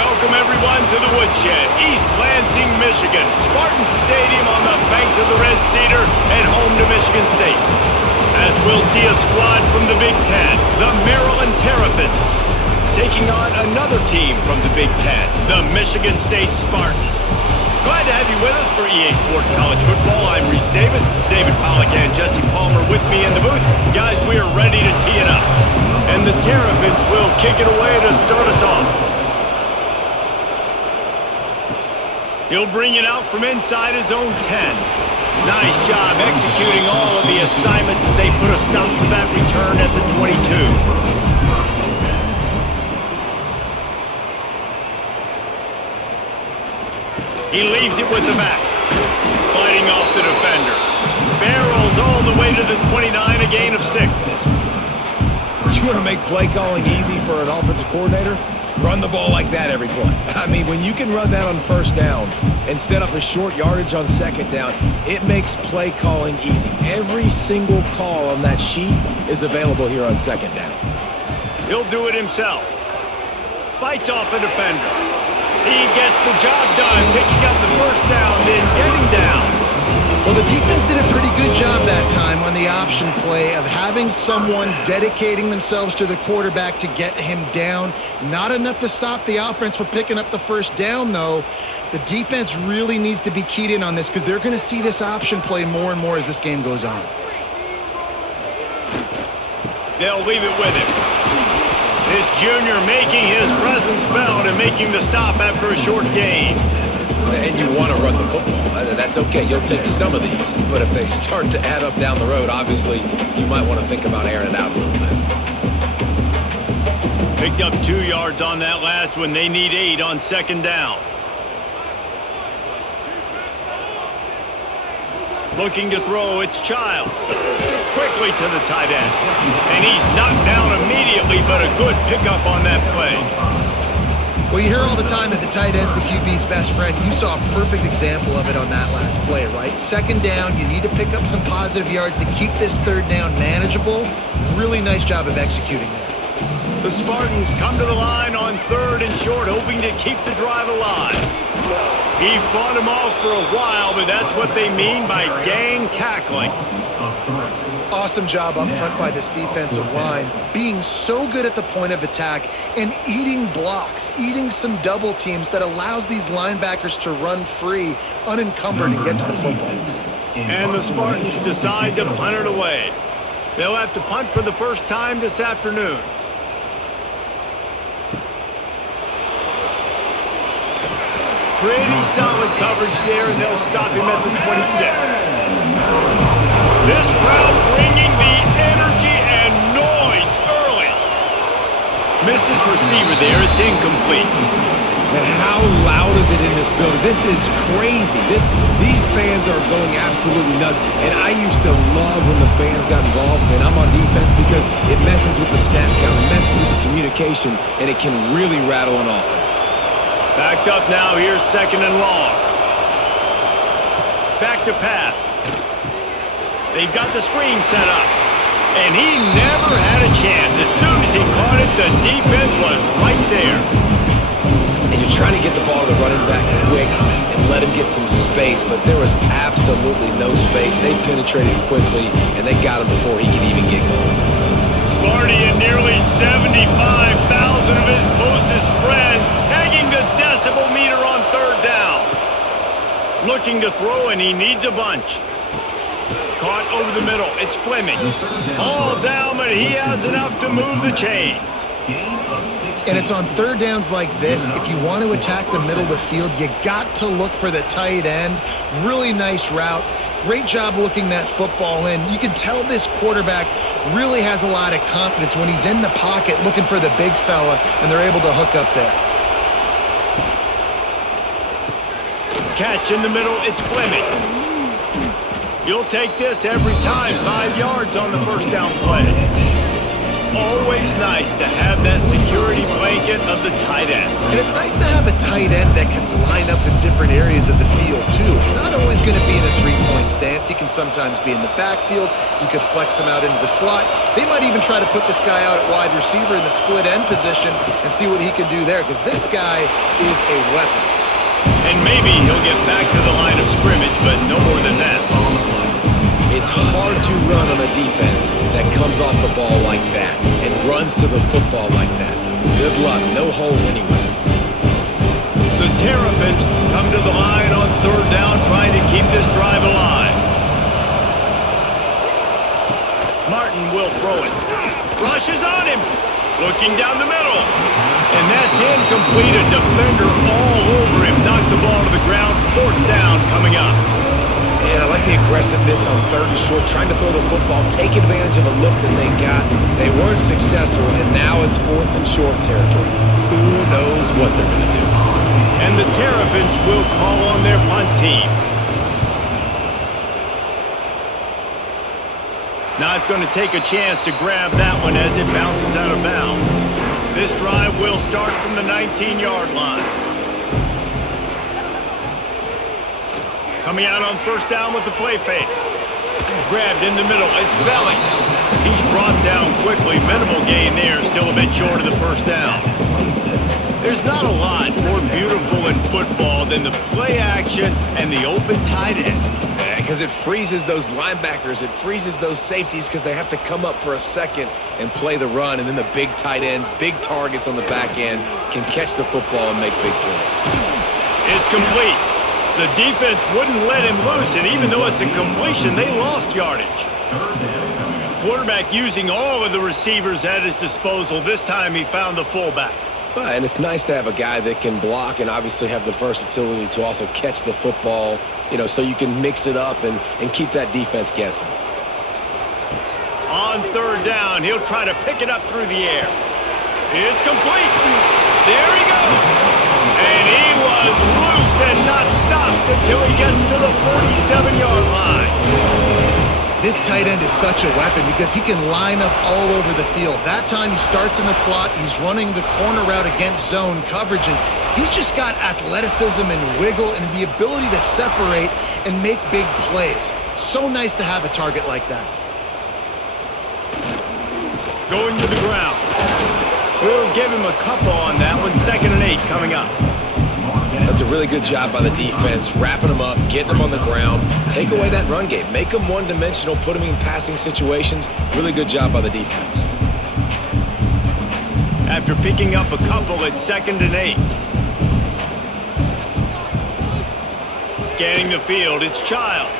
Welcome everyone to the Woodshed, East Lansing, Michigan. Spartan Stadium on the banks of the Red Cedar and home to Michigan State. As we'll see a squad from the Big Ten, the Maryland Terrapins, taking on another team from the Big Ten, the Michigan State Spartans. Glad to have you with us for EA Sports College Football. I'm Reese Davis, David Pollack and Jesse Palmer with me in the booth. Guys, we are ready to tee it up. And the Terrapins will kick it away to start us off. He'll bring it out from inside his own 10. Nice job executing all of the assignments as they put a stop to that return at the 22. He leaves it with the back. Fighting off the defender. Barrels all the way to the 29, a gain of 6. You want to make play calling easy for an offensive coordinator? Run the ball like that every play. I mean, when you can run that on first down and set up a short yardage on second down, it makes play calling easy. Every single call on that sheet is available here on second down. He'll do it himself. Fights off a defender. He gets the job done, picking up the first down, then getting down. Well, the defense did a pretty good job that time on the option play of having someone dedicating themselves to the quarterback to get him down. Not enough to stop the offense from picking up the first down, though. The defense really needs to be keyed in on this because they're going to see this option play more and more as this game goes on. They'll leave it with him. This junior making his presence felt and making the stop after a short gain. And you want to run the football. That's okay. You'll take some of these. But if they start to add up down the road, obviously, you might want to think about airing it out a little bit. Picked up 2 yards on that last one. They need 8 on second down. Looking to throw, it's Childs. Quickly to the tight end. And he's knocked down immediately, but a good pickup on that play. Well, you hear all the time that the tight end's the QB's best friend. You saw a perfect example of it on that last play, right? Second down, you need to pick up some positive yards to keep this third down manageable. Really nice job of executing there. The Spartans come to the line on 3rd and short, hoping to keep the drive alive. He fought him off for a while, but that's what they mean by gang tackling. Awesome job up front by this defensive line, being so good at the point of attack and eating blocks, eating some double teams that allows these linebackers to run free, unencumbered, and get to the football. And the Spartans decide to punt it away. They'll have to punt for the first time this afternoon. Pretty solid coverage there, and they'll stop him at the 26. This crowd bringing the energy and noise early. Missed his receiver there. It's incomplete. And how loud is it in this building? This is crazy. These fans are going absolutely nuts. And I used to love when the fans got involved, and I'm on defense because it messes with the snap count, it messes with the communication, and it can really rattle an offense. Backed up now. Here's 2nd and long. Back to pass. They've got the screen set up. And he never had a chance. As soon as he caught it, the defense was right there. And you're trying to get the ball to the running back quick and let him get some space, but there was absolutely no space. They penetrated quickly, and they got him before he could even get going. Sparty and nearly 75,000 of his closest friends pegging the decibel meter on 3rd down. Looking to throw, and he needs a bunch. Caught over the middle. It's Fleming. All down, but he has enough to move the chains. And it's on 3rd downs like this. If you want to attack the middle of the field, you got to look for the tight end. Really nice route. Great job looking that football in. You can tell this quarterback really has a lot of confidence when he's in the pocket looking for the big fella, and they're able to hook up there. Catch in the middle. It's Fleming. You'll take this every time. 5 yards on the first down play. always nice to have that security blanket of the tight end. And it's nice to have a tight end that can line up in different areas of the field, too. It's not always going to be in a three-point stance. He can sometimes be in the backfield. You could flex him out into the slot. They might even try to put this guy out at wide receiver in the split end position and see what he can do there, because this guy is a weapon. And maybe he'll get back to the line of scrimmage, but no more than that. It's hard to run on a defense that comes off the ball like that and runs to the football like that. Good luck. No holes anywhere. The Terrapins come to the line on third down, trying to keep this drive alive. Martin will throw it. Rushes on him. Looking down the middle. And that's incomplete. A defender all over him. Knocked the ball to the ground. Fourth down coming up. And I like the aggressiveness on third and short, trying to throw the football, take advantage of a look that they got. They weren't successful, and now it's fourth and short territory. Who knows what they're going to do? And the Terrapins will call on their punt team. Not going to take a chance to grab that one as it bounces out of bounds. This drive will start from the 19-yard line. Coming out on first down with the play fake. Grabbed in the middle. It's Belling. He's brought down quickly. Minimal gain there. Still a bit short of the first down. There's not a lot more beautiful in football than the play action and the open tight end. Because it freezes those linebackers. It freezes those safeties because they have to come up for a second and play the run. And then the big tight ends, big targets on the back end can catch the football and make big plays. It's complete. The defense wouldn't let him loose, and even though it's a completion, they lost yardage. The quarterback using all of the receivers at his disposal. This time he found the fullback. And it's nice to have a guy that can block and obviously have the versatility to also catch the football, so you can mix it up and keep that defense guessing. On third down, he'll try to pick it up through the air. It's complete. There he goes. And he was loose and not stopped until he gets to the 47-yard line. This tight end is such a weapon because he can line up all over the field. That time he starts in the slot. He's running the corner route against zone coverage, and he's just got athleticism and wiggle and the ability to separate and make big plays. So nice to have a target like that. Going to the ground. We'll give him a couple on that one. 2nd and 8 coming up. That's a really good job by the defense, wrapping them up, getting them on the ground, take away that run game, make them one-dimensional, put them in passing situations. Really good job by the defense. After picking up a couple at 2nd and 8. Scanning the field, it's Childs.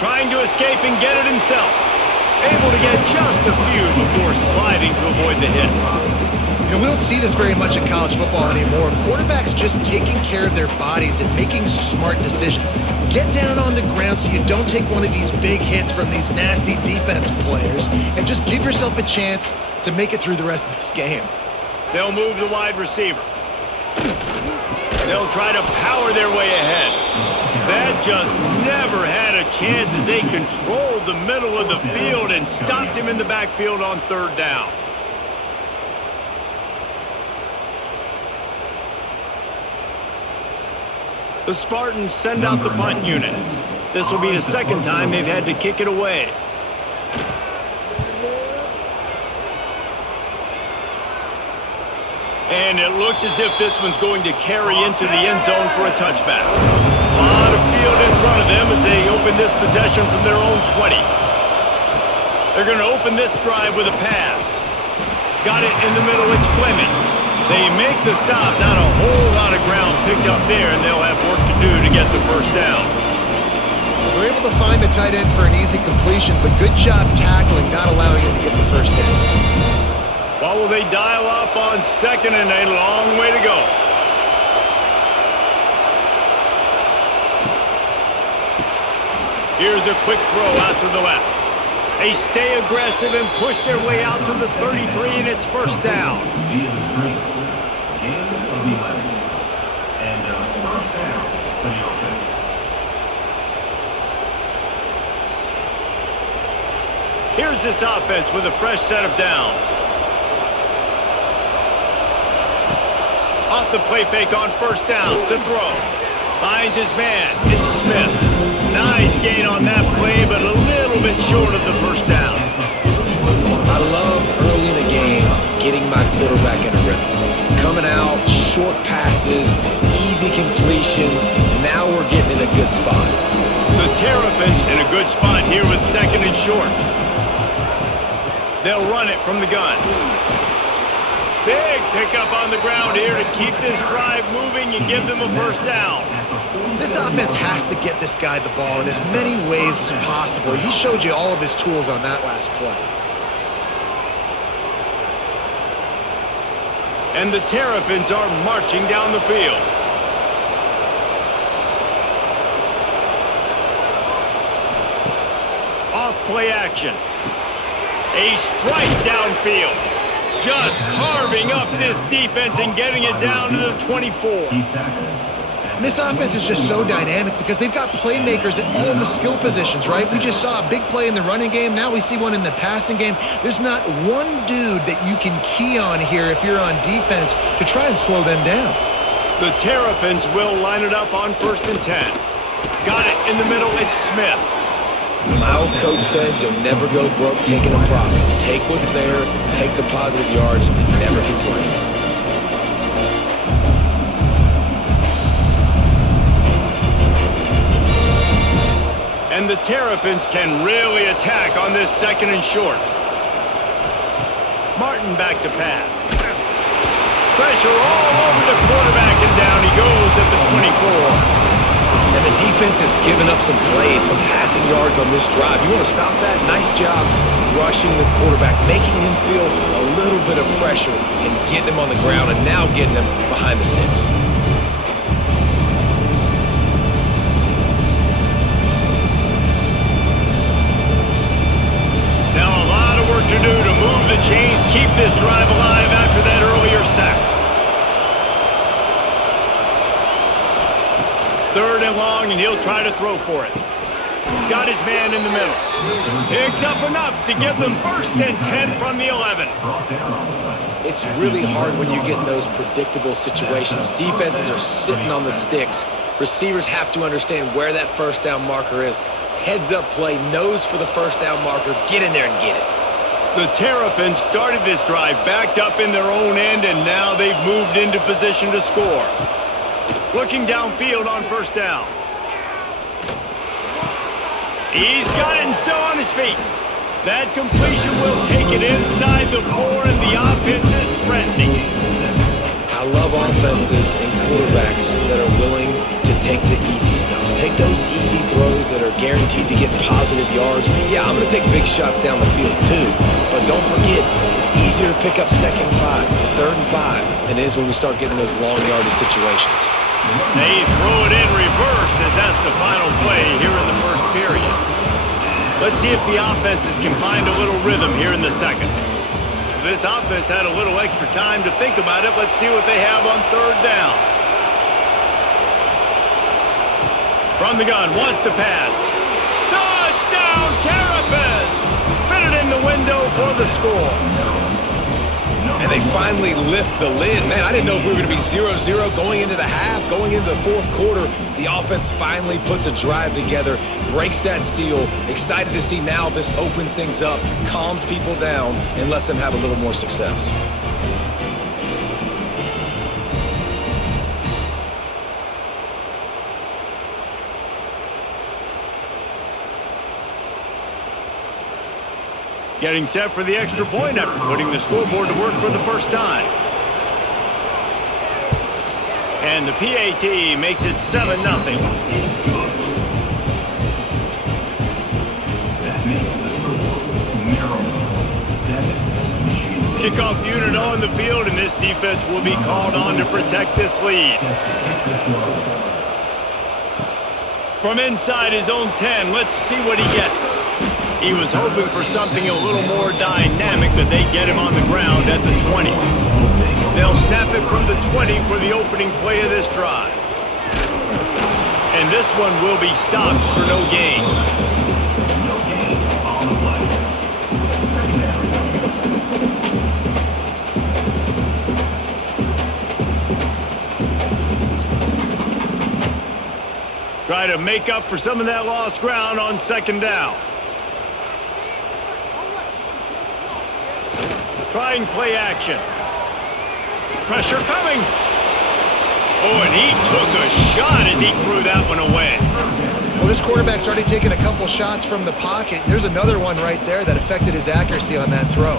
Trying to escape and get it himself. Able to get just a few before sliding to avoid the hits. We don't see this very much in college football anymore. Quarterbacks just taking care of their bodies and making smart decisions. Get down on the ground so you don't take one of these big hits from these nasty defensive players and just give yourself a chance to make it through the rest of this game. They'll move the wide receiver. They'll try to power their way ahead. That just never had a chance as they controlled the middle of the field and stopped him in the backfield on third down. The Spartans send out the punt unit. This will be the second time they've had to kick it away. And it looks as if this one's going to carry into the end zone for a touchback. A lot of field in front of them as they open this possession from their own 20. They're going to open this drive with a pass. Got it in the middle, it's Fleming. They make the stop, not a whole lot of ground picked up there, and they'll have work to do to get the first down. They're able to find the tight end for an easy completion, but good job tackling, not allowing him to get the first down. What will they dial up on 2nd and 8? Long way to go. Here's a quick throw out to the left. They stay aggressive and push their way out to the 33, and it's first down. Here's Here's this offense with a fresh set of downs. Off the play fake on first down to throw. Finds his man. It's Smith. Nice gain on that play, but a little bit short of the first down. I love early in the game getting my quarterback in a rhythm. Coming out, short passes, easy completions. Now we're getting in a good spot. The Terrapins in a good spot here with second and short. They'll run it from the gun. Big pickup on the ground here to keep this drive moving and give them a first down. This offense has to get this guy the ball in as many ways as possible. He showed you all of his tools on that last play. And the Terrapins are marching down the field. Off play action. A strike downfield. Just carving up this defense and getting it down to the 24. And this offense is just so dynamic because they've got playmakers at all the skill positions, right? We just saw a big play in the running game. Now we see one in the passing game. There's not one dude that you can key on here if you're on defense to try and slow them down. The Terrapins will line it up on 1st and 10. Got it in the middle. It's Smith. My old coach said you'll never go broke taking a profit. Take what's there, take the positive yards, and never complain. And the Terrapins can really attack on this second and short. Martin back to pass. Pressure all over the quarterback, and down he goes at the 24. And the defense has given up some plays, some passing yards on this drive. You want to stop that? Nice job rushing the quarterback, making him feel a little bit of pressure and getting him on the ground and now getting him behind the sticks. Now a lot of work to do to move the chains, keep this drive alive after that earlier sack. 3rd and long, and he'll try to throw for it. Got his man in the middle. Picks up enough to give them 1st and 10 from the 11. It's really hard when you get in those predictable situations. Defenses are sitting on the sticks. Receivers have to understand where that first down marker is. Heads up play, nose for the first down marker. Get in there and get it. The Terrapins started this drive backed up in their own end, and now they've moved into position to score. Looking downfield on 1st down. He's got it and still on his feet. That completion will take it inside the 4, and the offense is threatening. I love offenses and quarterbacks that are willing to take the easy stuff. Take those easy throws that are guaranteed to get positive yards. Yeah, I'm going to take big shots down the field too. But don't forget, it's easier to pick up 2nd and 5, 3rd and 5 than it is when we start getting those long yardage situations. They throw it in reverse as that's the final play here in the 1st period. Let's see if the offenses can find a little rhythm here in the 2nd. This offense had a little extra time to think about it. Let's see what they have on 3rd down. From the gun, wants to pass. Touchdown, Terrapins! Fitted in the window for the score. And they finally lift the lid. Man, I didn't know if we were going to be 0-0 going into the half, going into the 4th quarter. The offense finally puts a drive together, breaks that seal. Excited to see now this opens things up, calms people down, and lets them have a little more success. Getting set for the extra point after putting the scoreboard to work for the first time. And the PAT makes it 7-0. Kickoff unit on the field, and this defense will be called on to protect this lead. From inside his own 10, let's see what he gets. He was hoping for something a little more dynamic, but they get him on the ground at the 20. They'll snap it from the 20 for the opening play of this drive. And this one will be stopped for no gain. try to make up for some of that lost ground on second down. Trying play action. Pressure coming. Oh, and he took a shot as he threw that one away. Well, this quarterback started taking a couple shots from the pocket. There's another one right there that affected his accuracy on that throw.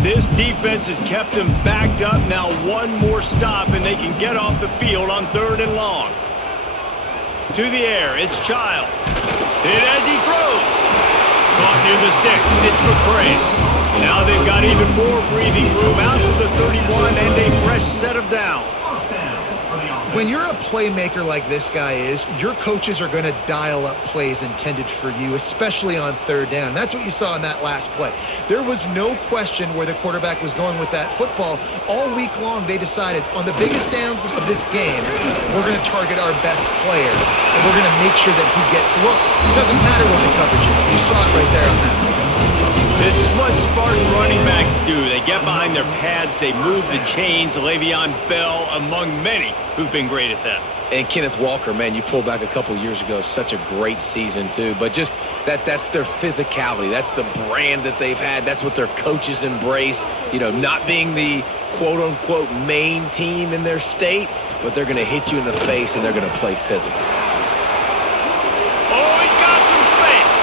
This defense has kept them backed up. Now one more stop, and they can get off the field on 3rd and long. To the air, it's Childs. And as he throws, caught near the sticks, it's McCray. Now they've got even more breathing room out to the 31 and a fresh set of downs. When you're a playmaker like this guy is, your coaches are going to dial up plays intended for you, especially on 3rd down. That's what you saw in that last play. There was no question where the quarterback was going with that football. All week long, they decided on the biggest downs of this game, we're going to target our best player, and we're going to make sure that he gets looks. It doesn't matter what the coverage is. You saw it right there on that play. This is what Spartan running backs do. They get behind their pads, they move the chains. Le'Veon Bell, among many, who've been great at that. And Kenneth Walker, man, you pull back a couple years ago, such a great season too. But just that's their physicality. That's the brand that they've had. That's what their coaches embrace. You know, not being the quote-unquote main team in their state, but they're going to hit you in the face and they're going to play physical. Oh, he's got some space.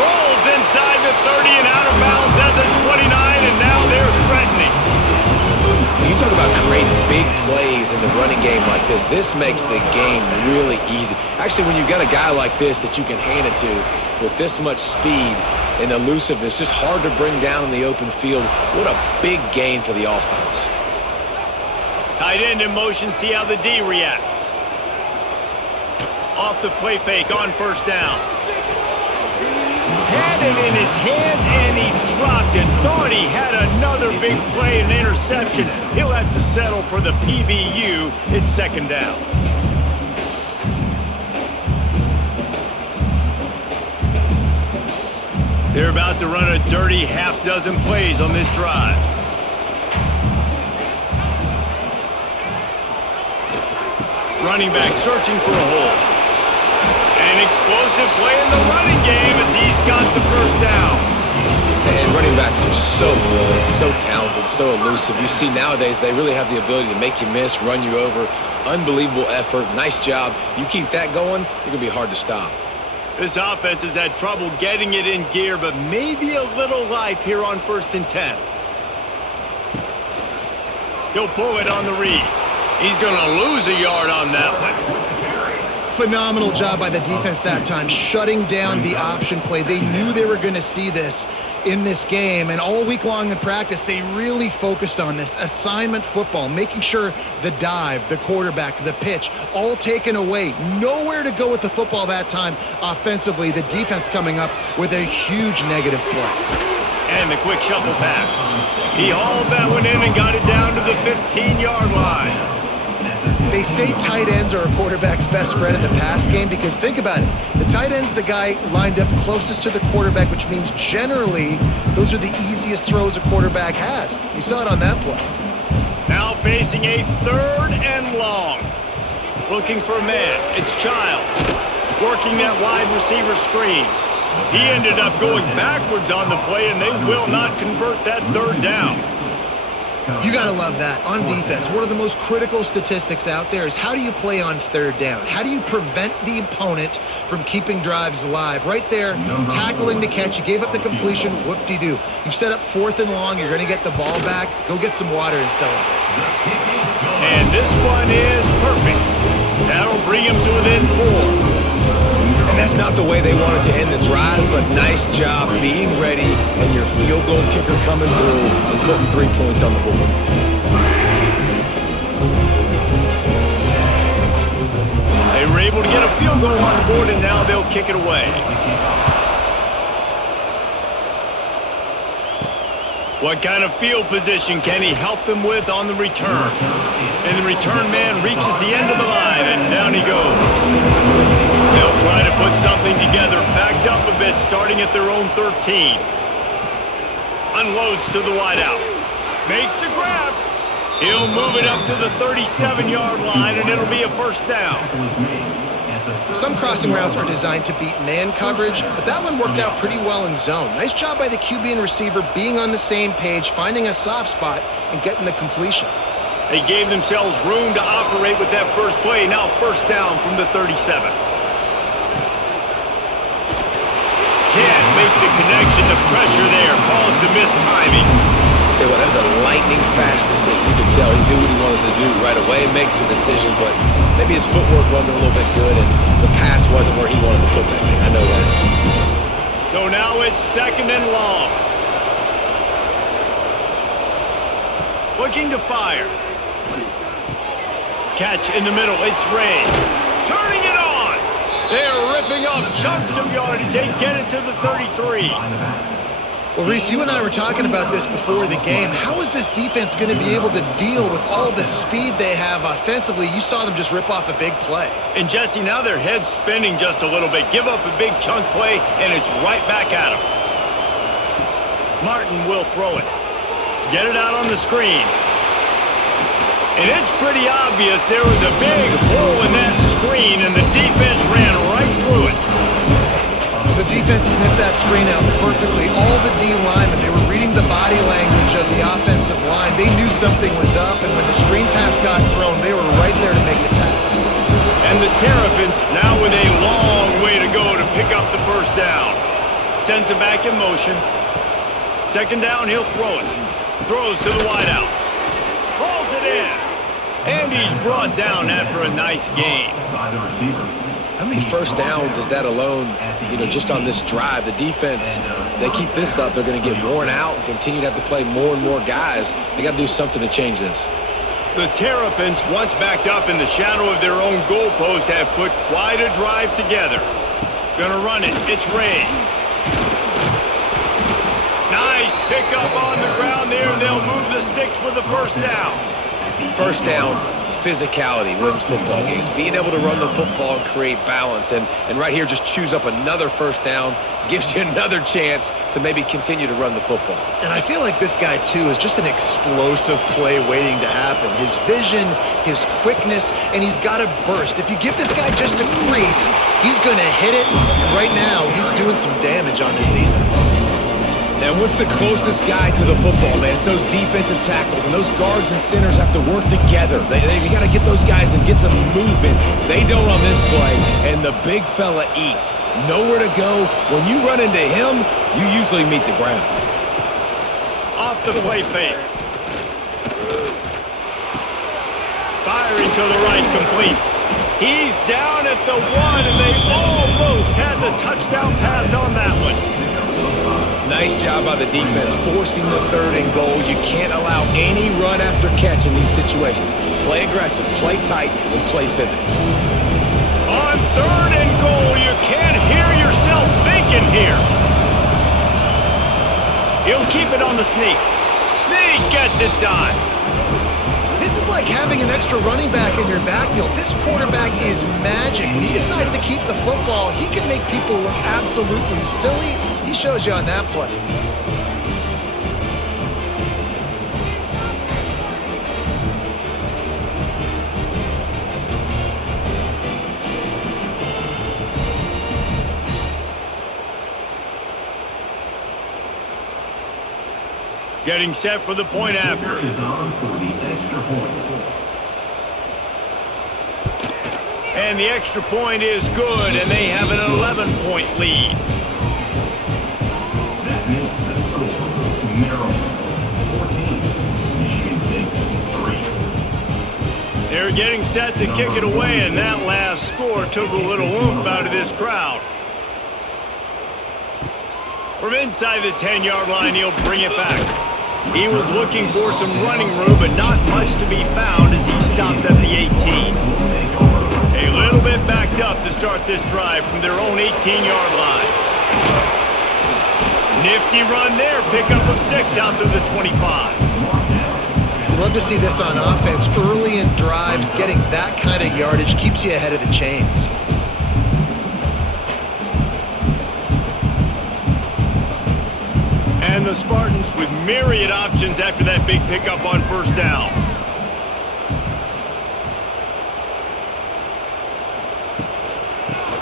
Rolls inside the 30 and out of bounds at the 29, and now they're threatening. You talk about creating big plays in the running game like this. This makes the game really easy. Actually, when you've got a guy like this that you can hand it to with this much speed and elusiveness, just hard to bring down in the open field. What a big gain for the offense. Tight end in motion, see how the D reacts. Off the play fake on 1st down. Had it in his hands and he dropped it. Thought he had another big play and interception. He'll have to settle for the PBU. It's 2nd down. They're about to run a dirty half-dozen plays on this drive. Running back searching for a hole. An explosive play in the running game as he's got the 1st down. And running backs are so good, so talented, so elusive. You see nowadays they really have the ability to make you miss, run you over. Unbelievable effort. Nice job. You keep that going, you're going to be hard to stop. This offense has had trouble getting it in gear, but maybe a little life here on 1st and 10. He'll pull it on the read. He's going to lose a yard on that one. Phenomenal job by the defense that time, shutting down the option play. They knew they were going to see this in this game, and all week long in practice, they really focused on this assignment football, making sure the dive, the quarterback, the pitch, all taken away. Nowhere to go with the football that time offensively. The defense coming up with a huge negative play. And the quick shuffle pass. He hauled that one in and got it down to the 15-yard line. They say tight ends are a quarterback's best friend in the pass game because think about it. The tight end's the guy lined up closest to the quarterback, which means generally those are the easiest throws a quarterback has. You saw it on that play. Now facing a 3rd and long. Looking for a man. It's Childs. Working that wide receiver screen. He ended up going backwards on the play, and they will not convert that 3rd down. You got to love that. On defense, one of the most critical statistics out there is how do you play on 3rd down? How do you prevent the opponent from keeping drives alive? Right there, tackling the catch. You gave up the completion. Whoop-de-doo. You've set up 4th and long. You're going to get the ball back. Go get some water and celebrate. And this one is perfect. That'll bring him to within 4. And that's not the way they wanted to end the drive, but nice job being ready and your field goal kicker coming through and putting 3 points on the board. They were able to get a field goal on the board, and now they'll kick it away. What kind of field position can he help them with on the return? And the return man reaches the end of the line, and down he goes. They'll try to put something together, backed up a bit, starting at their own 13. Unloads to the wideout. Makes the grab. He'll move it up to the 37-yard line, and it'll be a first down. Some crossing routes are designed to beat man coverage, but that one worked out pretty well in zone. Nice job by the QB and receiver being on the same page, finding a soft spot, and getting the completion. They gave themselves room to operate with that first play. Now first down from the 37. Can't make the connection. The pressure there caused the missed timing. Tell you what, that was a lightning-fast decision. You could tell he knew what he wanted to do right away. Makes the decision, but maybe his footwork wasn't a little bit good, and the pass wasn't where he wanted to put that thing. I know that. So now it's second and long. Looking to fire. Catch in the middle. It's Ray. Turning it on. They're ripping off chunks of yardage. They get it to the 33. Well, Reese, you and I were talking about this before the game. How is this defense going to be able to deal with all the speed they have offensively? You saw them just rip off a big play. And, Jesse, now their head's spinning just a little bit. Give up a big chunk play, and it's right back at them. Martin will throw it. Get it out on the screen. And it's pretty obvious there was a big hole in that screen, and the defense ran right through it. The defense sniffed that screen out perfectly. All the D linemen, they were reading the body language of the offensive line. They knew something was up, and when the screen pass got thrown, they were right there to make the tackle. And the Terrapins now with a long way to go to pick up the first down. Sends it back in motion. Second down, he'll throw it. Throws to the wideout. Hauls it in. And he's brought down after a nice gain. How many first downs is that alone, just on this drive? The defense, they keep this up, they're going to get worn out and continue to have to play more and more guys. They got to do something to change this. The Terrapins, once backed up in the shadow of their own goalpost, have put quite a drive together. Gonna run it. It's Ray. Nice pickup on the ground there, and they'll move the sticks with the first down. First down, physicality wins football games. Being able to run the football and create balance. And right here, just choose up another first down. Gives you another chance to maybe continue to run the football. And I feel like this guy, too, is just an explosive play waiting to happen. His vision, his quickness, and he's got a burst. If you give this guy just a crease, he's going to hit it. And right now, he's doing some damage on this defense. And what's the closest guy to the football, man? It's those defensive tackles, and those guards and centers have to work together. They got to get those guys and get some movement. They don't on this play, and the big fella eats. Nowhere to go. When you run into him, you usually meet the ground. Off the play fake. Firing to the right, complete. He's down at the 1, and they almost had the touchdown pass on that one. Nice job by the defense, forcing the third and goal. You can't allow any run after catch in these situations. Play aggressive, play tight, and play physical. On third and goal, you can't hear yourself thinking here. He'll keep it on the sneak. Sneak gets it done. This is like having an extra running back in your backfield. This quarterback is magic. When he decides to keep the football, he can make people look absolutely silly. He shows you on that play. Getting set for the point after. And the extra point is good, and they have an 11-point lead. That makes the score Maryland 14, Michigan State 3. They're getting set to kick it away, and that last score took a little oomph out of this crowd. From inside the 10-yard line, he'll bring it back. He was looking for some running room, but not much to be found as he stopped at the 18. A little bit backed up to start this drive from their own 18-yard line. Nifty run there, pickup of 6 out to the 25. Love to see this on offense. Early in drives, getting that kind of yardage keeps you ahead of the chains. And the Spartans with myriad options after that big pickup on first down.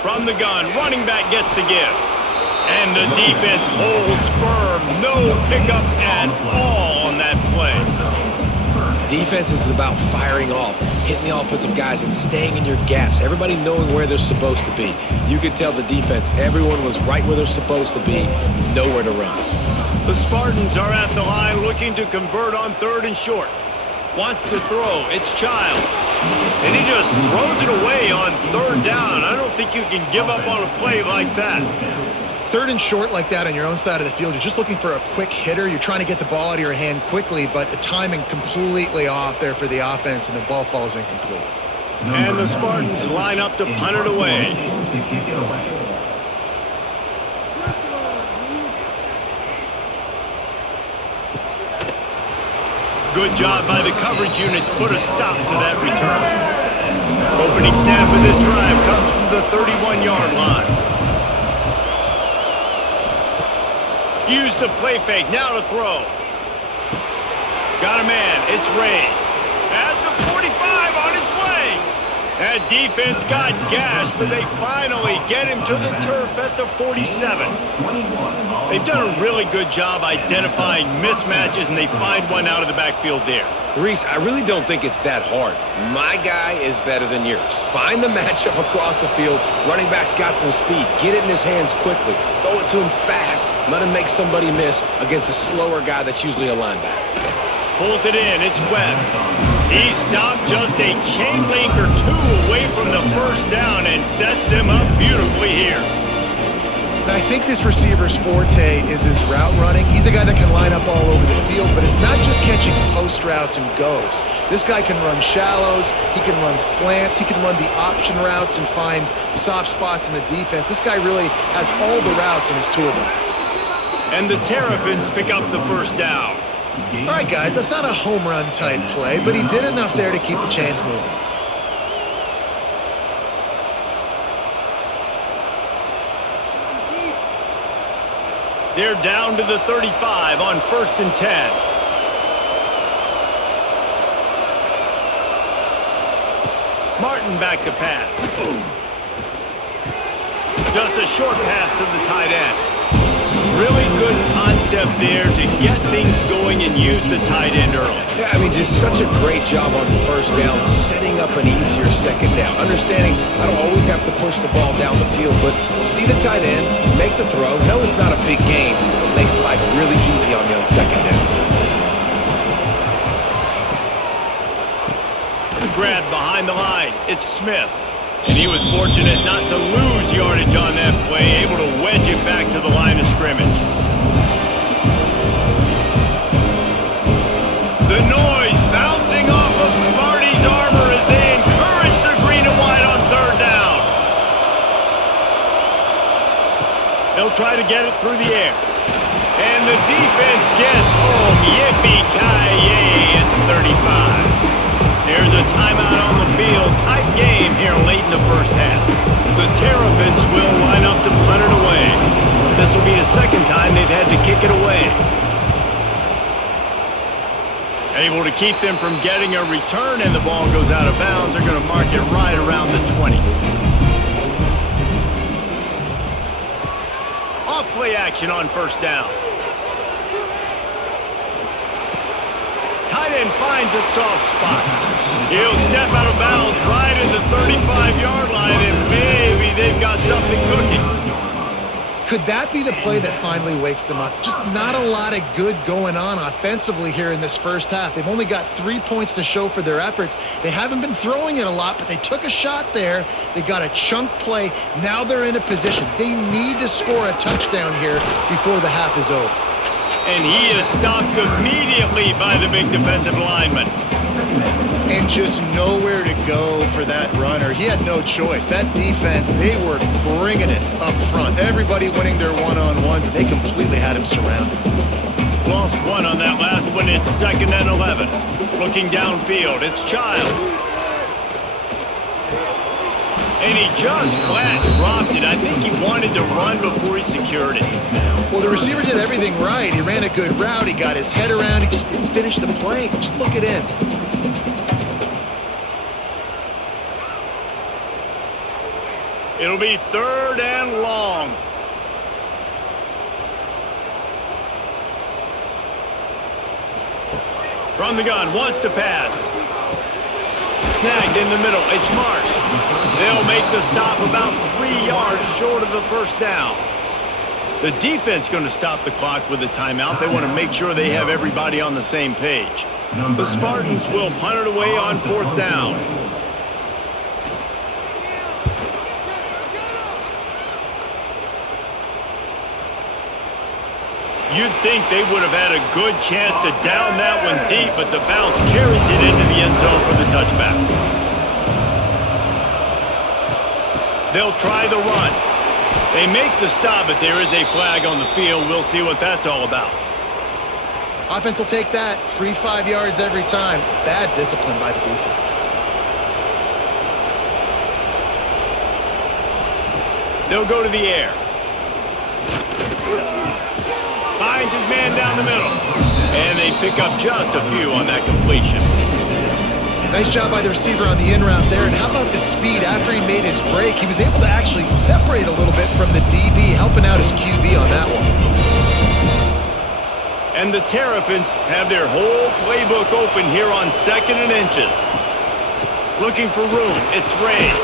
From the gun, running back gets to give. And the defense holds firm. No pickup at all on that play. Defense is about firing off, hitting the offensive guys, and staying in your gaps. Everybody knowing where they're supposed to be. You could tell the defense, everyone was right where they're supposed to be, nowhere to run. The Spartans are at the line looking to convert on 3rd and short. Wants to throw. It's Childs. And he just throws it away on 3rd down. I don't think you can give up on a play like that. 3rd and short like that on your own side of the field, you're just looking for a quick hitter. You're trying to get the ball out of your hand quickly, but the timing completely off there for the offense, and the ball falls incomplete. And the Spartans line up to punt it away. Good job by the coverage unit to put a stop to that return. Opening snap of this drive comes from the 31-yard line. Use the play fake, now to throw. Got a man, it's Ray. At the 45, on his way. That defense got gashed, but they finally get him to the turf at the 47. They've done a really good job identifying mismatches, and they find one out of the backfield there. Reese, I really don't think it's that hard. My guy is better than yours. Find the matchup across the field. Running back's got some speed. Get it in his hands quickly. Throw it to him fast. Let him make somebody miss against a slower guy that's usually a linebacker. Pulls it in. It's Webb. He stopped just a chain link or two away from the 1st down and sets them up beautifully here. I think this receiver's forte is his route running. He's a guy that can line up all over the field, but it's not just catching post routes and goes. This guy can run shallows, he can run slants, he can run the option routes and find soft spots in the defense. This guy really has all the routes in his toolbox. And the Terrapins pick up the 1st down. All right, guys, that's not a home run type play, but he did enough there to keep the chains moving. They're down to the 35 on 1st and 10. Martin back to pass. Just a short pass to the tight end. Really good concept there to get things going and use the tight end early. Yeah, I mean, just such a great job on 1st down, setting up an easier 2nd down. Understanding I don't always have to push the ball down the field, but see the tight end, make the throw. No, it's not a big gain, but makes life really easy on you on 2nd down. Grab behind the line. It's Smith. And he was fortunate not to lose yardage on that play, able to wedge it back to the line of scrimmage. The noise bouncing off of Sparty's armor as they encourage the green and white on 3rd down. They'll try to get it through the air. And the defense gets home. Yippee-ki-yay at the 35. There's a timeout on the field. Tight game here late in the 1st half. The Terrapins will line up to punt it away. This will be the 2nd time they've had to kick it away. Able to keep them from getting a return, and the ball goes out of bounds. They're going to mark it right around the 20. Off play action on 1st down. Tight end finds a soft spot. He'll step out of bounds right at the 35-yard line, and maybe they've got something cooking. Could that be the play that finally wakes them up? Just not a lot of good going on offensively here in this 1st half. They've only got 3 points to show for their efforts. They haven't been throwing it a lot, but they took a shot there. They got a chunk play. Now they're in a position. They need to score a touchdown here before the half is over. And he is stopped immediately by the big defensive lineman. And just nowhere to go for that runner. He had no choice. That defense, they were bringing it up front. Everybody winning their one-on-ones, and they completely had him surrounded. Lost one on that last one. It's 2nd and 11. Looking downfield, it's Childs. And he just flat dropped it. I think he wanted to run before he secured it. Well, the receiver did everything right. He ran a good route. He got his head around. He just didn't finish the play. Just look it in. It'll be 3rd and long. From the gun, wants to pass. Snagged in the middle, it's Marsh. They'll make the stop about 3 yards short of the first down. The defense going to stop the clock with a timeout. They want to make sure they have everybody on the same page. The Spartans will punt it away on 4th down. You'd think they would have had a good chance to down that one deep, but the bounce carries it into the end zone for the touchback. They'll try the run. They make the stop, but there is a flag on the field. We'll see what that's all about. Offense will take that. Free 5 yards every time. Bad discipline by the defense. They'll go to the air. Finds his man down the middle. And they pick up just a few on that completion. Nice job by the receiver on the in route there. And how about the speed after he made his break? He was able to actually separate a little bit from the DB, helping out his QB on that one. And the Terrapins have their whole playbook open here on 2nd and inches. Looking for room. It's Ray.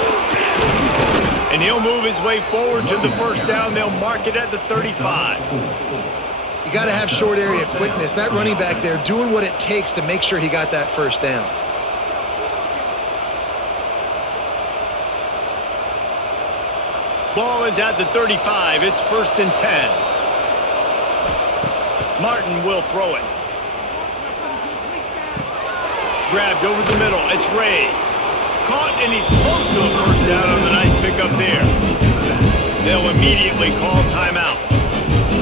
And he'll move his way forward to the first down. They'll mark it at the 35. You got to have short area quickness. That running back there doing what it takes to make sure he got that first down. Ball is at the 35. It's 1st and 10. Martin will throw it. Grabbed over the middle. It's Ray. Caught, and he's close to a first down on the nice pickup there. They'll immediately call timeout.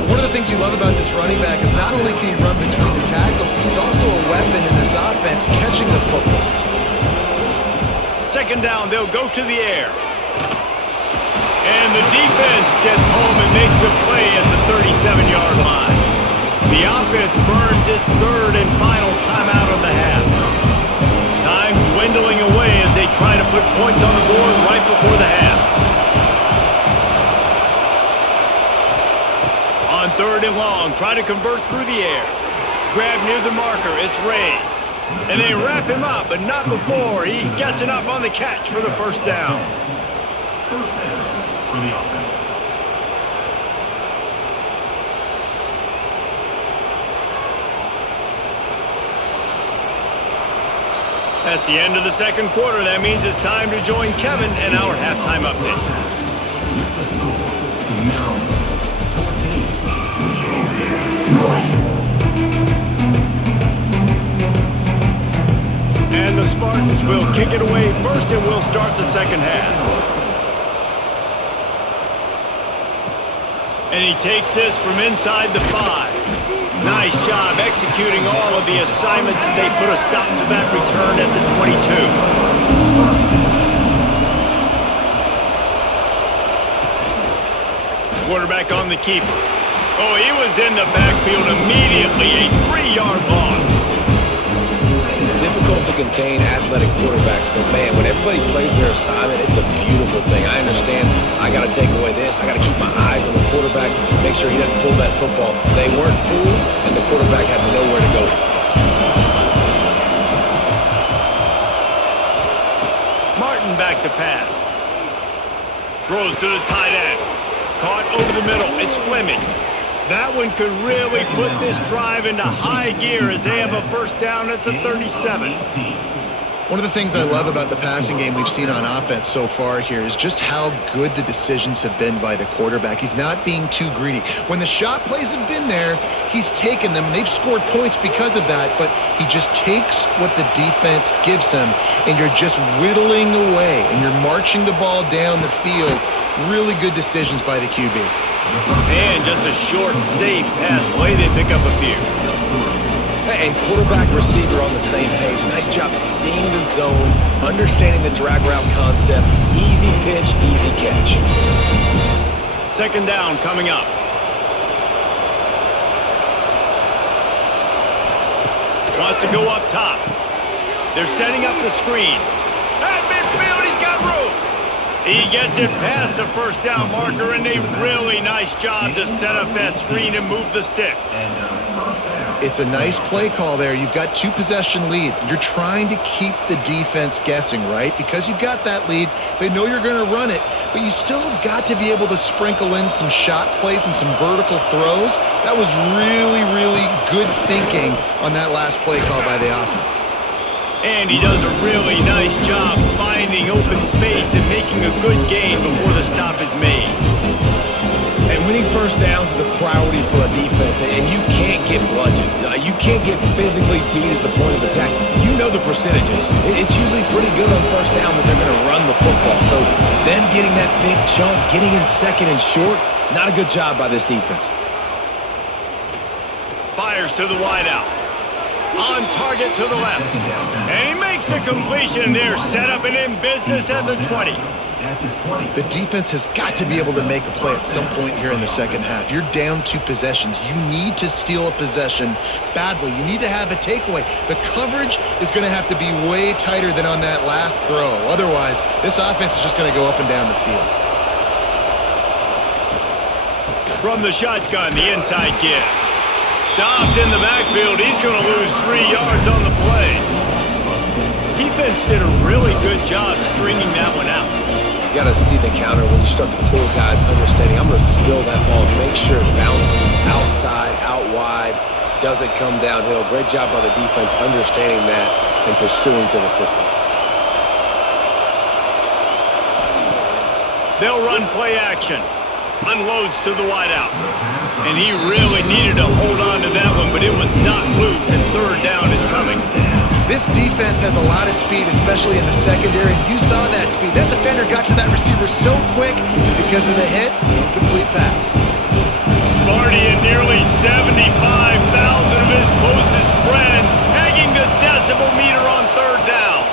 One of the things you love about this running back is not only can he run between the tackles, but he's also a weapon in this offense catching the football. 2nd down, they'll go to the air. And the defense gets home and makes a play at the 37-yard line. The offense burns its 3rd and final timeout of the half. Time dwindling away as they try to put points on the board right before the half. On 3rd and long, try to convert through the air. Grab near the marker, it's Ray. And they wrap him up, but not before he gets enough on the catch for the first down. First down for the offense. That's the end of the 2nd quarter. That means it's time to join Kevin in our halftime update. And the Spartans will kick it away first, and we'll start the 2nd half. And he takes this from inside the 5. Nice job executing all of the assignments as they put a stop to that return at the 22. Quarterback on the keeper. Oh, he was in the backfield immediately. A 3-yard loss. It's difficult to contain athletic quarterbacks, but man, when everybody plays their assignment, it's a beautiful thing. I understand I got to take away this. I got to keep my eyes on the quarterback, make sure he doesn't pull that football. They weren't fooled, and the quarterback had nowhere to go. Martin back to pass. Throws to the tight end. Caught over the middle. It's Fleming. That one could really put this drive into high gear as they have a first down at the 37. One of the things I love about the passing game we've seen on offense so far here is just how good the decisions have been by the quarterback. He's not being too greedy. When the shot plays have been there, he's taken them, and they've scored points because of that, but he just takes what the defense gives him, and you're just whittling away, and you're marching the ball down the field. Really good decisions by the QB. And just a short, safe pass play. They pick up a few. And quarterback receiver on the same page. Nice job seeing the zone, understanding the drag route concept. Easy pitch, easy catch. 2nd down coming up. Wants to go up top. They're setting up the screen. At midfield, he's got room. He gets it past the first down marker, and a really nice job to set up that screen and move the sticks. It's a nice play call there. You've got 2-possession lead. You're trying to keep the defense guessing, right? Because you've got that lead, they know you're going to run it, but you still have got to be able to sprinkle in some shot plays and some vertical throws. That was really, really good thinking on that last play call by the offense. And he does a really nice job finding open space and making a good gain before the stop is made. And winning first downs is a priority for a defense, and you can't get bludgeoned. You can't get physically beat at the point of attack. You know the percentages. It's usually pretty good on first down that they're going to run the football. So them getting that big chunk, getting in second and short, not a good job by this defense. Fires to the wideout. On target to the left. And he makes a completion there. Set up and in business at the 20. The defense has got to be able to make a play at some point here in the second half. You're down 2 possessions. You need to steal a possession badly. You need to have a takeaway. The coverage is going to have to be way tighter than on that last throw. Otherwise, this offense is just going to go up and down the field. From the shotgun, the inside give. Stopped in the backfield. He's going to lose 3 yards on the play. Defense did a really good job stringing that one out. You got to see the counter when you start to pull guys understanding. I'm going to spill that ball, make sure it bounces outside, out wide, doesn't come downhill. Great job by the defense understanding that and pursuing to the football. They'll run play action. Unloads to the wideout. And he really needed to hold on to that one, but it was not loose, and third down is coming. This defense has a lot of speed, especially in the secondary, and you saw that speed. That defender got to that receiver so quick, and because of the hit, incomplete pass. Sparty and nearly 75,000 of his closest friends pegging the decibel meter on third down.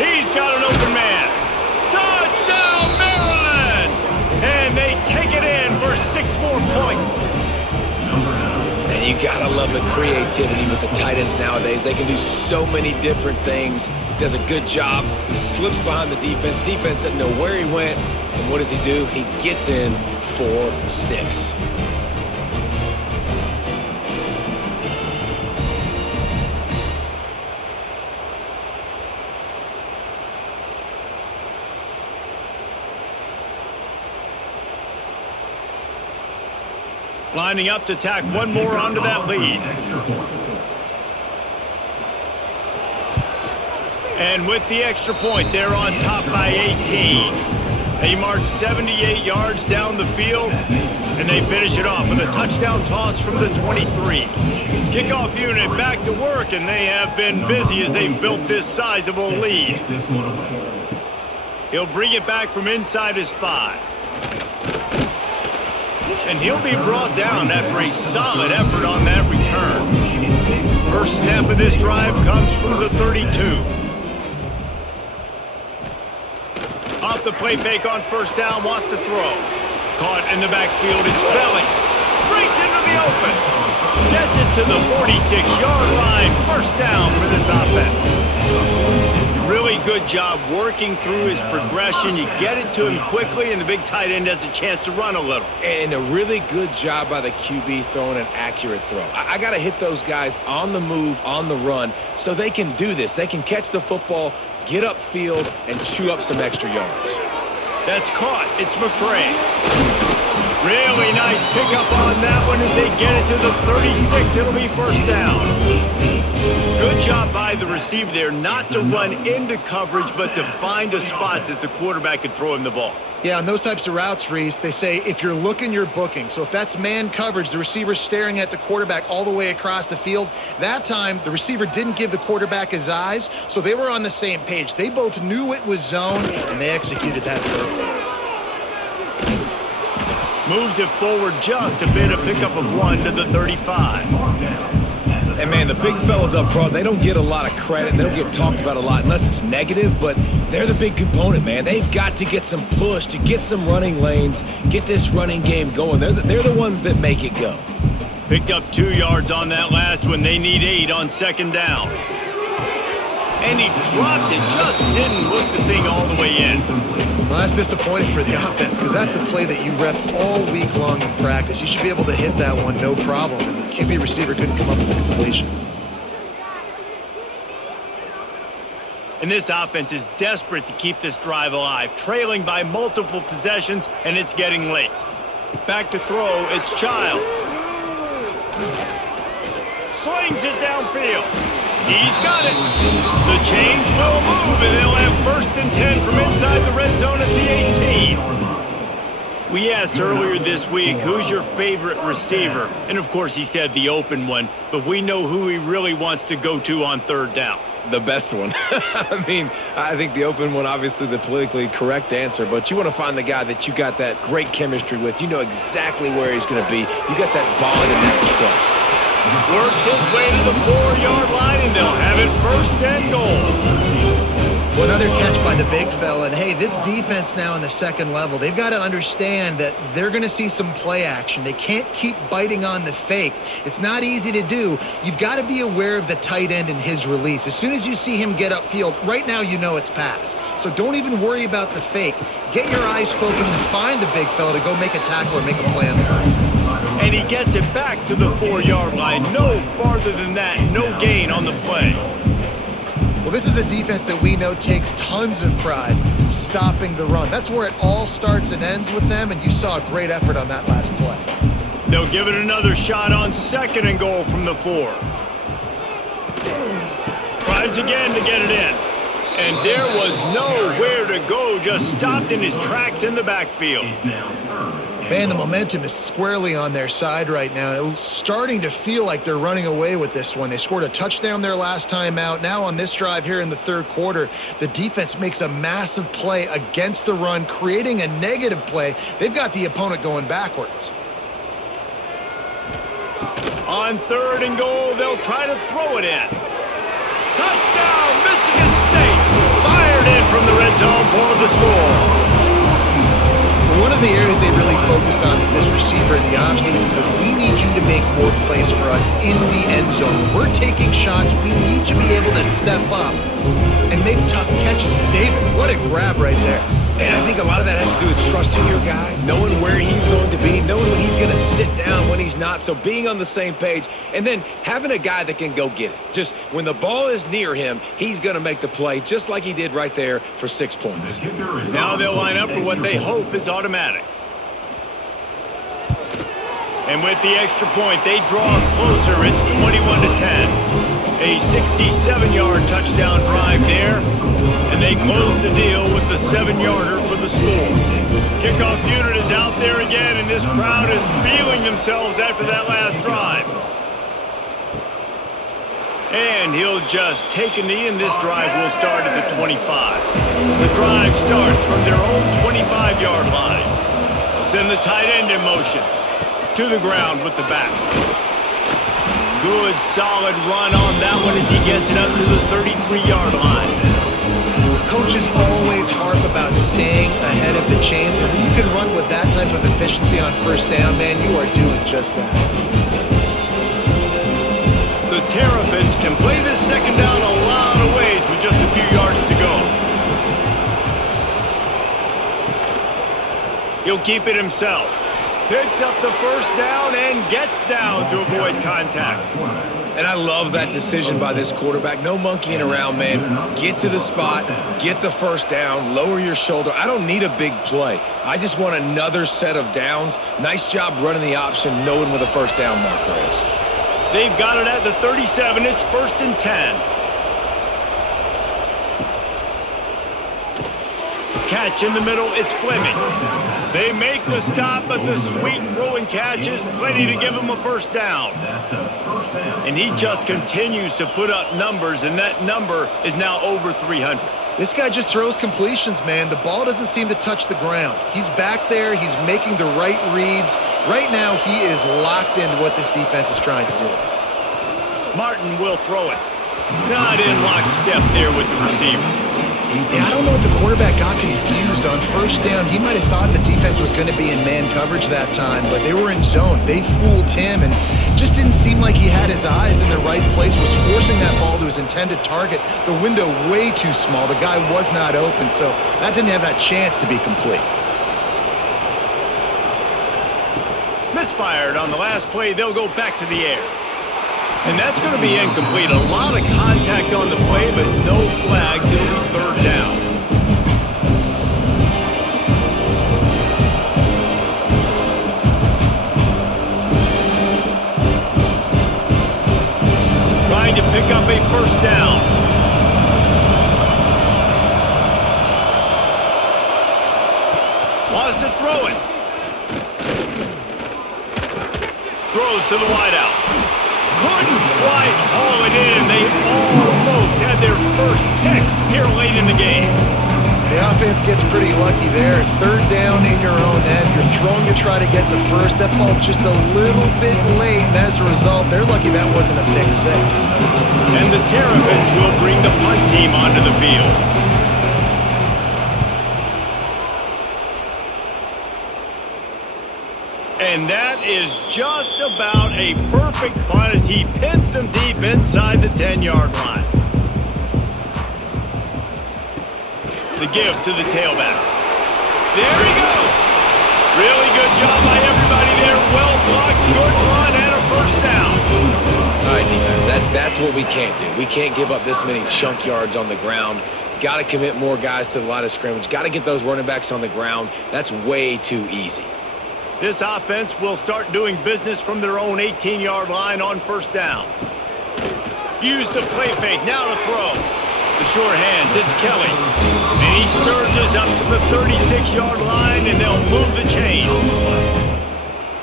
He's got an open man. Touchdown, Maryland! And they take it in for 6 more points. And you gotta love the creativity with the tight ends nowadays. They can do so many different things. Does a good job. He slips behind the defense. Defense doesn't know where he went. And what does he do? He gets in for 6. Lining up to tack one more onto that lead. And with the extra point, they're on top by 18. They march 78 yards down the field, and they finish it off with a touchdown toss from the 23. Kickoff unit back to work, and they have been busy as they've built this sizable lead. He'll bring it back from inside his 5. And he'll be brought down after a solid effort on that return. First snap of this drive comes from the 32. Off the play fake on first down, wants to throw. Caught in the backfield, it's Belling. Breaks into the open. Gets it to the 46-yard line. First down for this offense. Really good job working through his progression. You get it to him quickly, and the big tight end has a chance to run a little. And a really good job by the QB throwing an accurate throw. I got to hit those guys on the move, on the run, so they can do this. They can catch the football, get upfield, and chew up some extra yards. That's caught. It's McCray. Really nice pickup on that one as they get it to the 36. It'll be first down. Good job by the receiver there not to run into coverage, but to find a spot that the quarterback could throw him the ball. Yeah, on those types of routes, Reese, they say if you're looking, you're booking. So if that's man coverage, the receiver's staring at the quarterback all the way across the field. That time, the receiver didn't give the quarterback his eyes, so they were on the same page. They both knew it was zone, and they executed that perfectly. Moves it forward just a bit, a pickup of 1 to the 35. And, man, the big fellas up front, they don't get a lot of credit. They don't get talked about a lot unless it's negative, but they're the big component, man. They've got to get some push, to get some running lanes, get this running game going. They're the ones that make it go. Picked up 2 yards on that last one. They need 8 on second down. and he dropped it. Just didn't look the thing all the way in. Well, that's disappointing for the offense because that's a play that you rep all week long in practice. You should be able to hit that one no problem. And the QB receiver couldn't come up with a completion. And this offense is desperate to keep this drive alive, trailing by multiple possessions, and it's getting late. Back to throw, it's Childs. Slings it downfield. He's got it. The chains will move, and they'll have 1st and 10 from inside the red zone at the 18. We asked earlier this week, who's your favorite receiver? And of course he said the open one, but we know who he really wants to go to on 3rd down. The best one. I mean, I think the open one, obviously the politically correct answer, but you want to find the guy that you got that great chemistry with. You know exactly where he's going to be. You got that bond and that trust. Works his way to the 4-yard line, and they'll have it 1st and goal. Well, another catch by the big fella. And, hey, this defense now in the 2nd level, they've got to understand that they're going to see some play action. They can't keep biting on the fake. It's not easy to do. You've got to be aware of the tight end and his release. As soon as you see him get upfield, right now you know it's pass. So don't even worry about the fake. Get your eyes focused and find the big fella to go make a tackle or make a play on the run. And he gets it back to the 4-yard line. No farther than that. No gain on the play. Well, this is a defense that we know takes tons of pride stopping the run. That's where it all starts and ends with them, and you saw a great effort on that last play. They'll give it another shot on 2nd and goal from the 4. Tries again to get it in. And there was nowhere to go, just stopped in his tracks in the backfield. Man, the momentum is squarely on their side right now. It's starting to feel like they're running away with this one. They scored a touchdown their last time out. Now on this drive here in the 3rd quarter, the defense makes a massive play against the run, creating a negative play. They've got the opponent going backwards. On 3rd and goal, they'll try to throw it in. Touchdown, Michigan State! Fired in from the red zone for the score. One of the areas they really focused on with this receiver in the offseason was we need you to make more plays for us in the end zone. We're taking shots. We need you to be able to step up and make tough catches. David, what a grab right there. And I think a lot of that has to do with trusting your guy, knowing where he's going to be, knowing when he's going to sit down, when he's not. So being on the same page, and then having a guy that can go get it. Just when the ball is near him, he's going to make the play, just like he did right there for 6 points. Now they'll line up for what they hope is automatic. And with the extra point, they draw closer. It's 21-10. A 67-yard touchdown drive there. And they close the deal with the 7-yarder for the score. Kickoff unit is out there again, and this crowd is feeling themselves after that last drive. And he'll just take a knee, and this drive will start at the 25. The drive starts from their own 25-yard line. They'll send the tight end in motion. To the ground with the back. Good, solid run on that one as he gets it up to the 33-yard line. Coaches always harp about staying ahead of the chains, and when you can run with that type of efficiency on 1st down, man, you are doing just that. The Terrapins can play this 2nd down a lot of ways with just a few yards to go. He'll keep it himself. Picks up the 1st down and gets down to avoid contact. And I love that decision by this quarterback. No monkeying around, man. Get to the spot, get the 1st down, lower your shoulder. I don't need a big play. I just want another set of downs. Nice job running the option, knowing where the 1st down marker is. They've got it at the 37. It's 1st and 10. Catch in the middle, it's Fleming. They make the stop, but the sweet throwing catch is plenty to give him a 1st down. And he just continues to put up numbers, and that number is now over 300. This guy just throws completions, man. The ball doesn't seem to touch the ground. He's back there. He's making the right reads. Right now, he is locked into what this defense is trying to do. Martin will throw it. Not in lockstep there with the receiver. Yeah, I don't know if the quarterback got confused on first down. He might have thought the defense was going to be in man coverage that time, but they were in zone. They fooled him and just didn't seem like he had his eyes in the right place, was forcing that ball to his intended target. The window way too small. The guy was not open, so that didn't have that chance to be complete. Misfired on the last play. They'll go back to the air. And that's going to be incomplete. A lot of contact on the play, but no flags. It'll be third down. Trying to pick up a first down. Lost it throwing. Throws to the wideout. Couldn't quite haul it in. They almost had their first pick here late in the game. The offense gets pretty lucky there. Third down in your own end. You're throwing to try to get the first. That ball just a little bit late, and as a result, they're lucky that wasn't a pick six. And the Terrapins will bring the punt team onto the field. And that is just about a perfect punt as he pins them deep inside the 10-yard line. The give to the tailback. There he goes. Really good job by everybody there. Well blocked, good run, and a first down. All right, defense, that's what we can't do. We can't give up this many chunk yards on the ground. Got to commit more guys to the line of scrimmage. Got to get those running backs on the ground. That's way too easy. This offense will start doing business from their own 18-yard line on first down. Use the play fake, now to throw. The sure hands, it's Kelly. And he surges up to the 36-yard line, and they'll move the chain.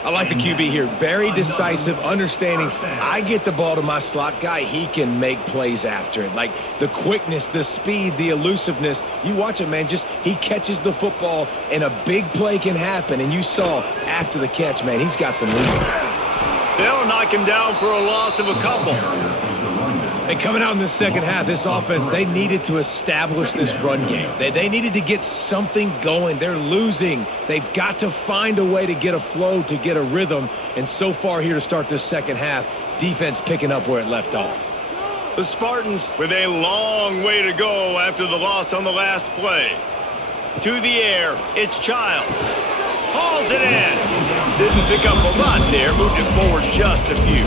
I like the QB here. Very decisive, understanding. I get the ball to my slot guy, he can make plays after it. Like the quickness, the speed, the elusiveness. You watch it, man. Just he catches the football, and a big play can happen. And you saw after the catch, man, he's got some movement. They'll knock him down for a loss of a couple. And coming out in the second half, this offense, they needed to establish this run game. They needed to get something going. They're losing. They've got to find a way to get a flow, to get a rhythm. And so far here to start this second half, defense picking up where it left off. The Spartans with a long way to go after the loss on the last play. To the air, it's Childs. Hauls it in. Didn't pick up a lot there, moved it forward just a few.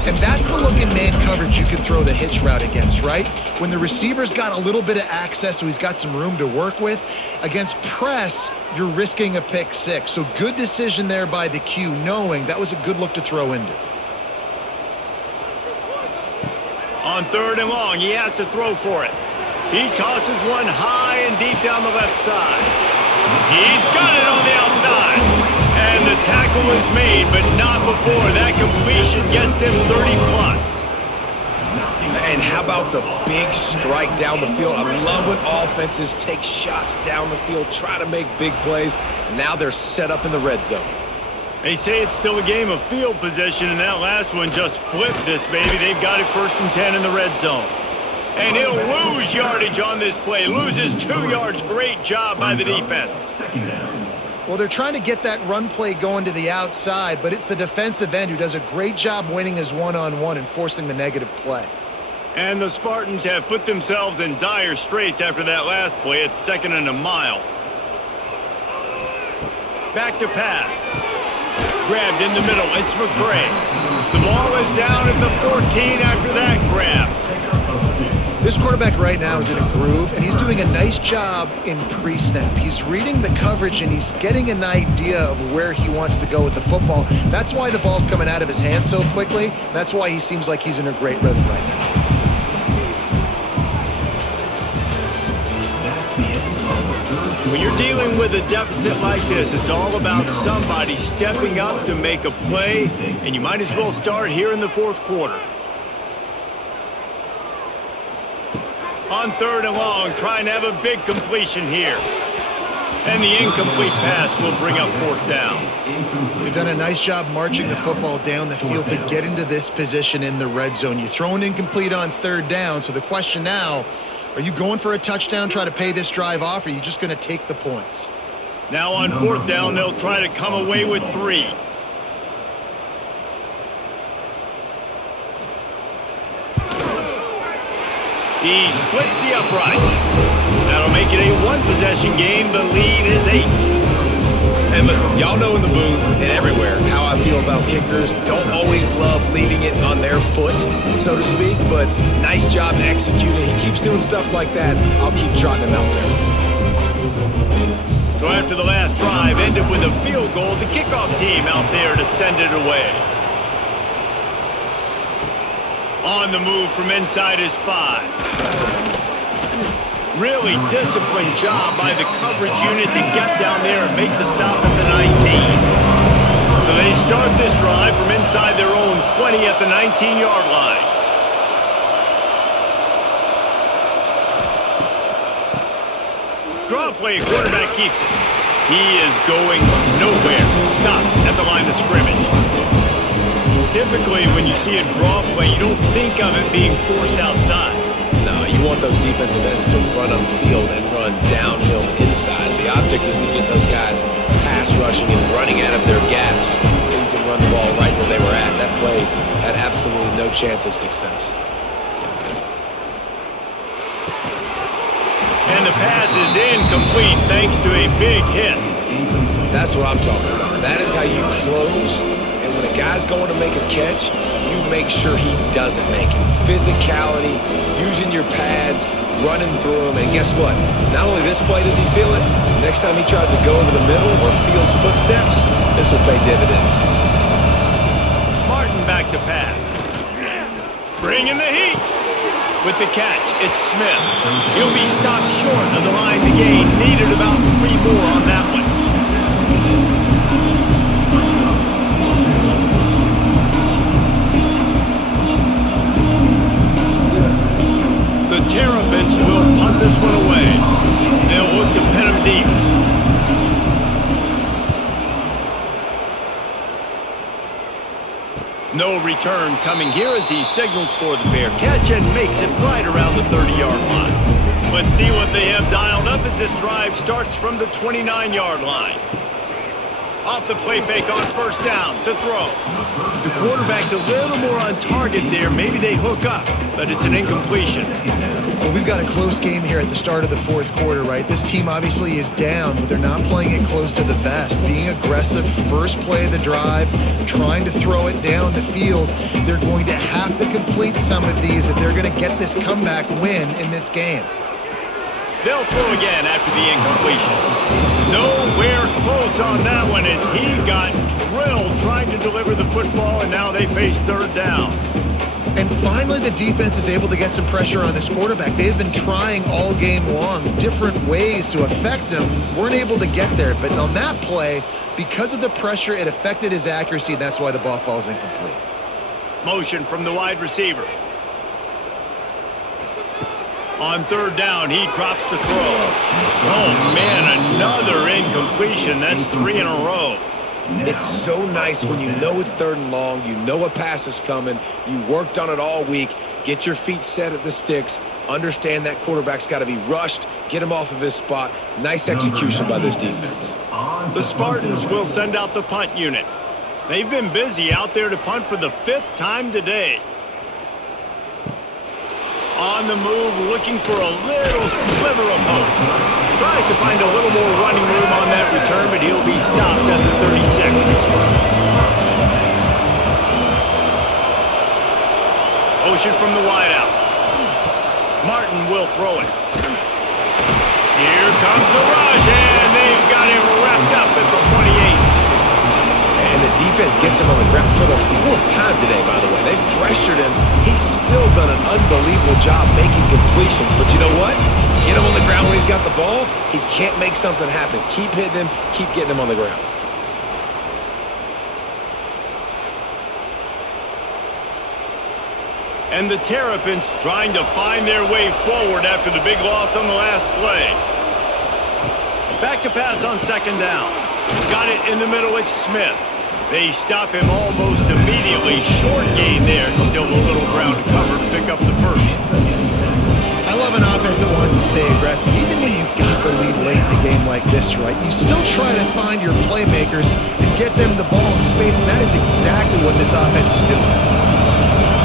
And that's the look in man coverage you can throw the hitch route against, right? When the receiver's got a little bit of access, so he's got some room to work with. Against press, you're risking a pick six. So good decision there by the Q, knowing that was a good look to throw into. On third and long, he has to throw for it. He tosses one high and deep down the left side. He's got it on the outside. And the tackle is made, but not before that completion gets them 30+. And how about the big strike down the field? I love when offenses take shots down the field, try to make big plays. Now they're set up in the red zone. They say it's still a game of field position, and that last one just flipped this baby. They've got it 1st and 10 in the red zone. And he'll lose yardage on this play. Loses 2 yards. Great job by the defense. Well, they're trying to get that run play going to the outside, but it's the defensive end who does a great job winning his one-on-one and forcing the negative play. And the Spartans have put themselves in dire straits after that last play. It's 2nd and a mile. Back to pass. Grabbed in the middle. It's McCray. The ball is down at the 14 after that grab. This quarterback right now is in a groove, and he's doing a nice job in pre-snap. He's reading the coverage, and he's getting an idea of where he wants to go with the football. That's why the ball's coming out of his hands so quickly. That's why he seems like he's in a great rhythm right now. When you're dealing with a deficit like this, it's all about somebody stepping up to make a play, and you might as well start here in the 4th quarter. On 3rd and long, trying to have a big completion here. And the incomplete pass will bring up 4th down. They've done a nice job marching the football down the field to get into this position in the red zone. You throw an incomplete on 3rd down, so the question now, Are you going for a touchdown, try to pay this drive off, or are you just going to take the points? Now on fourth down, they'll try to come away with 3. He splits the uprights. That'll make it a one-possession game. The lead is 8. And listen, y'all know in the booth and everywhere how I feel about kickers. Don't always love leaving it on their foot, so to speak, but nice job executing. He keeps doing stuff like that. I'll keep trotting him out there. So after the last drive ended with a field goal, the kickoff team out there to send it away. On the move from inside his 5. Really disciplined job by the coverage unit to get down there and make the stop at the 19. So they start this drive from inside their own 20 at the 19-yard line. Draw play, quarterback keeps it. He is going nowhere. Stop at the line of scrimmage. Typically, when you see a draw play, you don't think of it being forced outside. No, you want those defensive ends to run on field and run downhill inside. The object is to get those guys pass rushing and running out of their gaps so you can run the ball right where they were at. That play had absolutely no chance of success. And the pass is incomplete thanks to a big hit. That's what I'm talking about. That is how you close. And when a guy's going to make a catch, you make sure he doesn't make it. Physicality, using your pads, running through them. And guess what? Not only this play does he feel it, next time he tries to go over the middle or feels footsteps, this will pay dividends. Martin back to pass. Bringing the heat. With the catch, it's Smith. He'll be stopped short of the line to gain. Needed about 3 more on that one. The Terrapins will punt this one away. They'll look to pin him deep. No return coming here as he signals for the fair catch and makes it right around the 30-yard line. Let's see what they have dialed up as this drive starts from the 29-yard line. Off the play fake on first down to throw. The quarterback's a little more on target there. Maybe they hook up, but it's an incompletion. Well, we've got a close game here at the start of the fourth quarter, right? This team obviously is down, but they're not playing it close to the vest. Being aggressive, first play of the drive, trying to throw it down the field. They're going to have to complete some of these if they're going to get this comeback win in this game. They'll throw again after the incompletion. Nowhere close on that one as he got drilled trying to deliver the football, and now they face third down. And finally, the defense is able to get some pressure on this quarterback. They've been trying all game long different ways to affect him. Weren't able to get there, but on that play, because of the pressure, it affected his accuracy, and that's why the ball falls incomplete. Motion from the wide receiver. On third down, he drops the throw. Oh, man, another incompletion. That's 3 in a row. It's so nice when you know it's third and long, you know a pass is coming, you worked on it all week, get your feet set at the sticks, understand that quarterback's got to be rushed, get him off of his spot. Nice execution by this defense. The Spartans will send out the punt unit. They've been busy out there to punt for the 5th time today. On the move, looking for a little sliver of hope. Tries to find a little more running room on that return, but he'll be stopped at the 36. Motion from the wideout. Martin will throw it. Here comes the rush, and they've got him wrapped up at the 28. And the defense gets him on the ground for the 4th time today, by the way. They've pressured him. He's still done an unbelievable job making completions. But you know what? Get him on the ground when he's got the ball. He can't make something happen. Keep hitting him. Keep getting him on the ground. And the Terrapins trying to find their way forward after the big loss on the last play. Back to pass on second down. Got it in the middle, it's Smith. They stop him almost immediately. Short gain there. Still a little ground to cover to pick up the first. I love an offense that wants to stay aggressive. Even when you've got the lead late in the game like this, right, you still try to find your playmakers and get them the ball in space, and that is exactly what this offense is doing.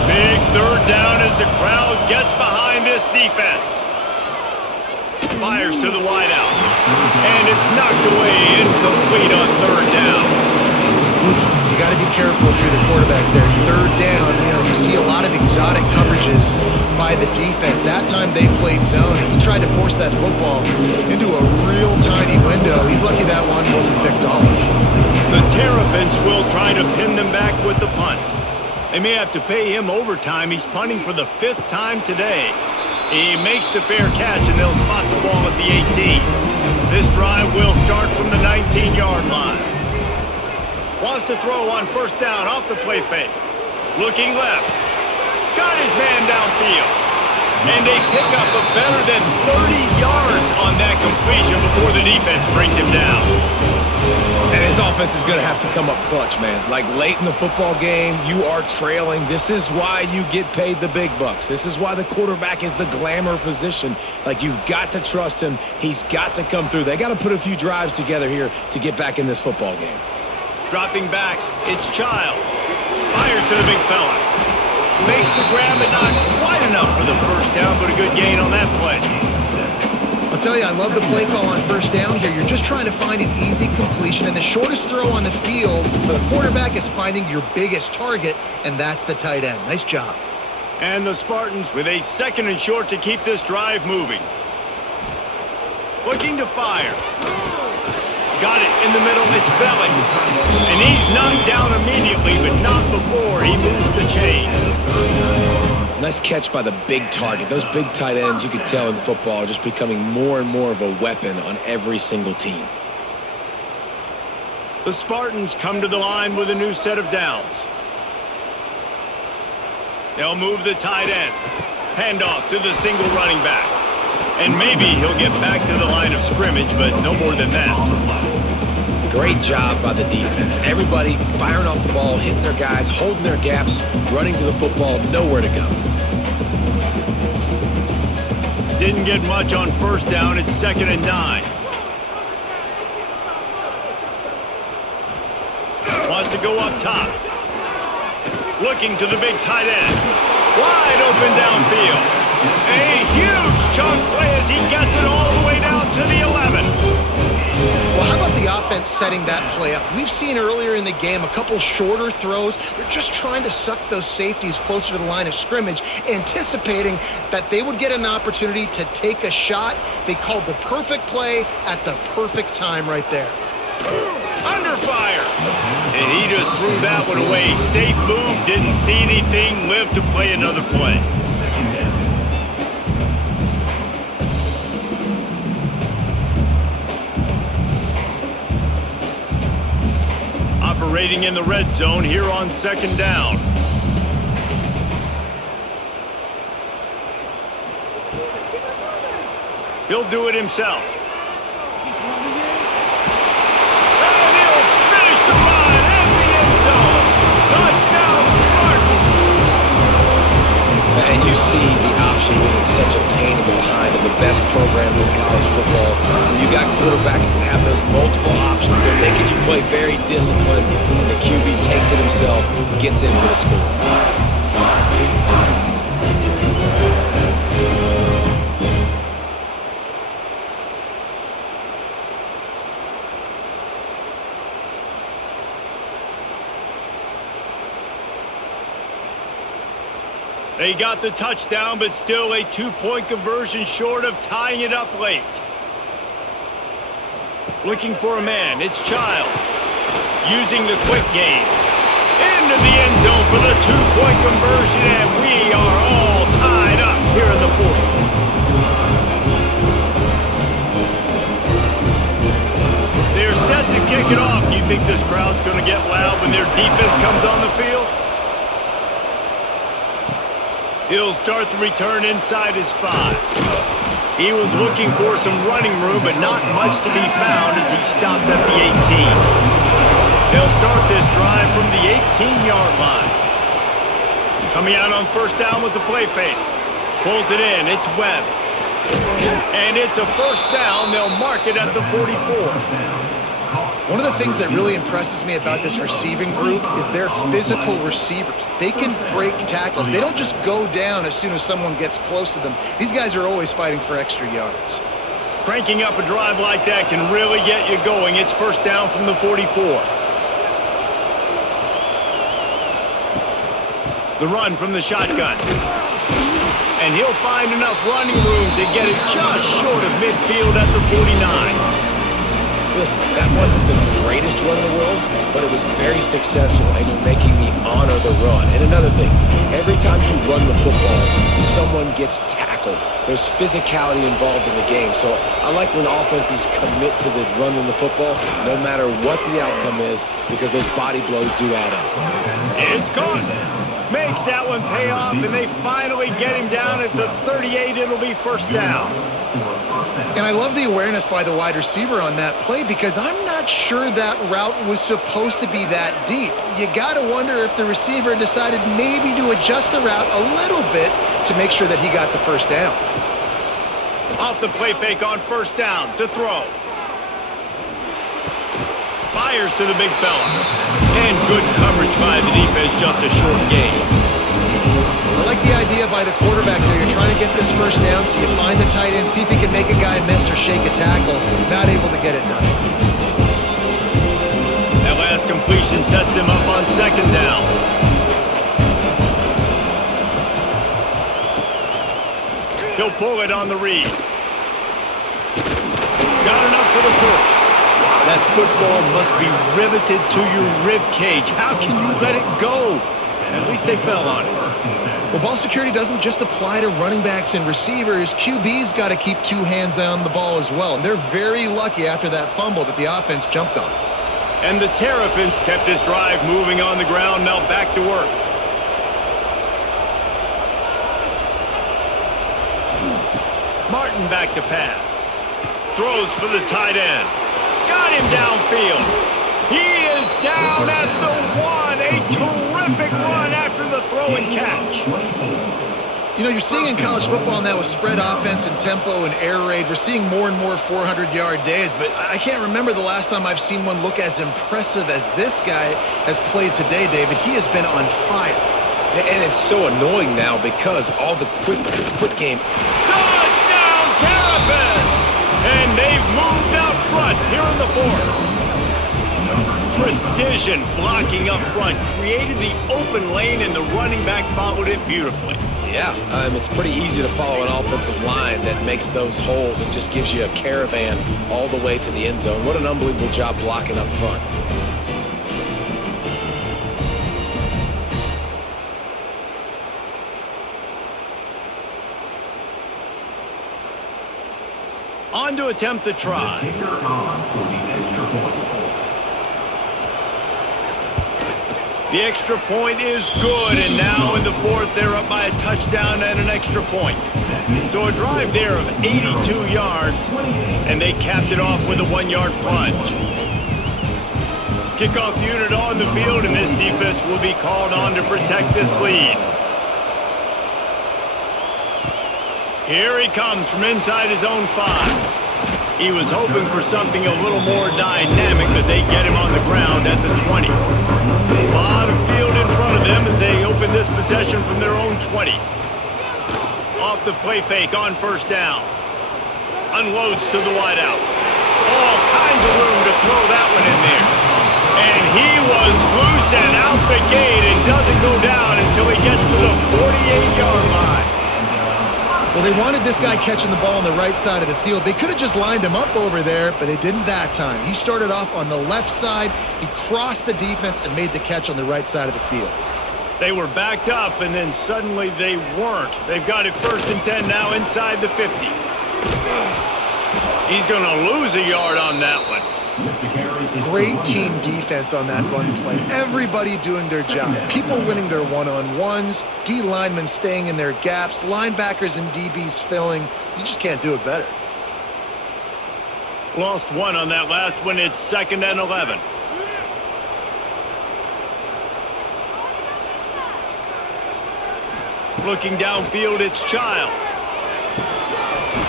Big third down as the crowd gets behind this defense. Fires to the wideout. And it's knocked away, incomplete on third down. You got to be careful if you're the quarterback there. Third down, you see a lot of exotic coverages by the defense. That time they played zone. He tried to force that football into a real tiny window. He's lucky that one wasn't picked off. The Terrapins will try to pin them back with the punt. They may have to pay him overtime. He's punting for the 5th time today. He makes the fair catch, and they'll spot the ball at the 18. This drive will start from the 19-yard line. Wants to throw on first down off the play fake. Looking left. Got his man downfield. And they pick up a better than 30 yards on that completion before the defense brings him down. And his offense is going to have to come up clutch, man. Like late in the football game, you are trailing. This is why you get paid the big bucks. This is why the quarterback is the glamour position. Like, you've got to trust him. He's got to come through. They got to put a few drives together here to get back in this football game. Dropping back, it's Childs. Fires to the big fella. Makes the grab, but not quite enough for the first down, but a good gain on that play. I'll tell you, I love the play call on first down here. You're just trying to find an easy completion, and the shortest throw on the field for the quarterback is finding your biggest target, and that's the tight end. Nice job. And the Spartans with a 2nd and short to keep this drive moving. Looking to fire. Got it in the middle, it's Belling. And he's knocked down immediately, but not before he moves the chains. Nice catch by the big target. Those big tight ends, you could tell in football, are just becoming more and more of a weapon on every single team. The Spartans come to the line with a new set of downs. They'll move the tight end. Handoff to the single running back. And maybe he'll get back to the line of scrimmage, but no more than that. Great job by the defense. Everybody firing off the ball, hitting their guys, holding their gaps, running to the football, nowhere to go. Didn't get much on first down. It's 2nd and 9. Wants to go up top. Looking to the big tight end. Wide open downfield. A huge chunk play as he gets it all the way down to the 11. Well, how about the offense setting that play up? We've seen earlier in the game a couple shorter throws. They're just trying to suck those safeties closer to the line of scrimmage, anticipating that they would get an opportunity to take a shot. They called the perfect play at the perfect time right there. Under fire. And he just threw that one away. Safe move, didn't see anything, lived to play another play. Operating in the red zone here on 2nd down. He'll do it himself. And he'll finish the run at the end zone. Touchdown, Spartans! And you see the option being such a pain in the behind of the best programs in college football. When you got quarterbacks that have those multiple options, they're making you play very disciplined, and the QB takes it himself, gets in for the score. They got the touchdown, but still a 2-point conversion short of tying it up late. Looking for a man, it's Childs. Using the quick game. Into the end zone for the 2-point conversion, and we are all tied up here in the 4th. They're set to kick it off. Do you think this crowd's going to get loud when their defense comes on the field? He'll start the return inside his 5. He was looking for some running room, but not much to be found as he stopped at the 18. They'll start this drive from the 18-yard line. Coming out on first down with the play fake. Pulls it in. It's Webb. And it's a first down. They'll mark it at the 44. One of the things that really impresses me about this receiving group is their physical receivers. They can break tackles. They don't just go down as soon as someone gets close to them. These guys are always fighting for extra yards. Cranking up a drive like that can really get you going. It's first down from the 44. The run from the shotgun. And he'll find enough running room to get it just short of midfield at the 49. Listen, that wasn't the greatest run in the world, but it was very successful, and you're making me honor the run. And another thing, every time you run the football, someone gets tackled. There's physicality involved in the game, so I like when offenses commit to the run in the football, no matter what the outcome is, because those body blows do add up. It's caught. Makes that one pay off, and they finally get him down at the 38. It'll be first down. And I love the awareness by the wide receiver on that play because I'm not sure that route was supposed to be that deep. You got to wonder if the receiver decided maybe to adjust the route a little bit to make sure that he got the first down. Off the play fake on first down to throw. Fires to the big fella. And good coverage by the defense, just a short gain. I like the idea by the quarterback there. You're trying to get this first down, so you find the tight end, see if he can make a guy miss or shake a tackle. Not able to get it done. That last completion sets him up on second down. He'll pull it on the read. Got enough for the first. That football must be riveted to your rib cage. How can you let it go? At least they fell on it. Well, ball security doesn't just apply to running backs and receivers. QB's got to keep two hands on the ball as well. And they're very lucky after that fumble that the offense jumped on. And the Terrapins kept this drive moving on the ground. Now back to work. Martin back to pass. Throws for the tight end. Got him downfield. He is down at the 1. A terrific run after the throw and catch. You know, you're seeing in college football now with spread offense and tempo and air raid, we're seeing more and more 400-yard days, but I can't remember the last time I've seen one look as impressive as this guy has played today, David. He has been on fire. And it's so annoying now because all the quick game. Touchdown, Terrapins! And they've moved out front here in the fourth. Precision blocking up front created the open lane, and the running back followed it beautifully. Yeah, it's pretty easy to follow an offensive line that makes those holes and just gives you a caravan all the way to the end zone. What an unbelievable job blocking up front. On to attempt the try. Kicker on for the extra point. The extra point is good, and now in the fourth, they're up by a touchdown and an extra point. So a drive there of 82 yards, and they capped it off with a 1-yard plunge. Kickoff unit on the field, and this defense will be called on to protect this lead. Here he comes from inside his own 5. He was hoping for something a little more dynamic, but they get him on the ground at the 20. A lot of field in front of them as they open this possession from their own 20. Off the play fake on first down. Unloads to the wideout. All kinds of room to throw that one in there. And he was loose and out the gate and doesn't go down until he gets to the 48-yard line. Well, they wanted this guy catching the ball on the right side of the field. They could have just lined him up over there, but they didn't that time. He started off on the left side. He crossed the defense and made the catch on the right side of the field. They were backed up, and then suddenly they weren't. They've got it first and 10 now inside the 50. He's going to lose a yard on that one. Great team defense on that run play. Everybody doing their job. People winning their one-on-ones, D linemen staying in their gaps, linebackers and DBs filling. You just can't do it better. Lost one on that last one. It's 2nd and 11. Looking downfield, it's Childs.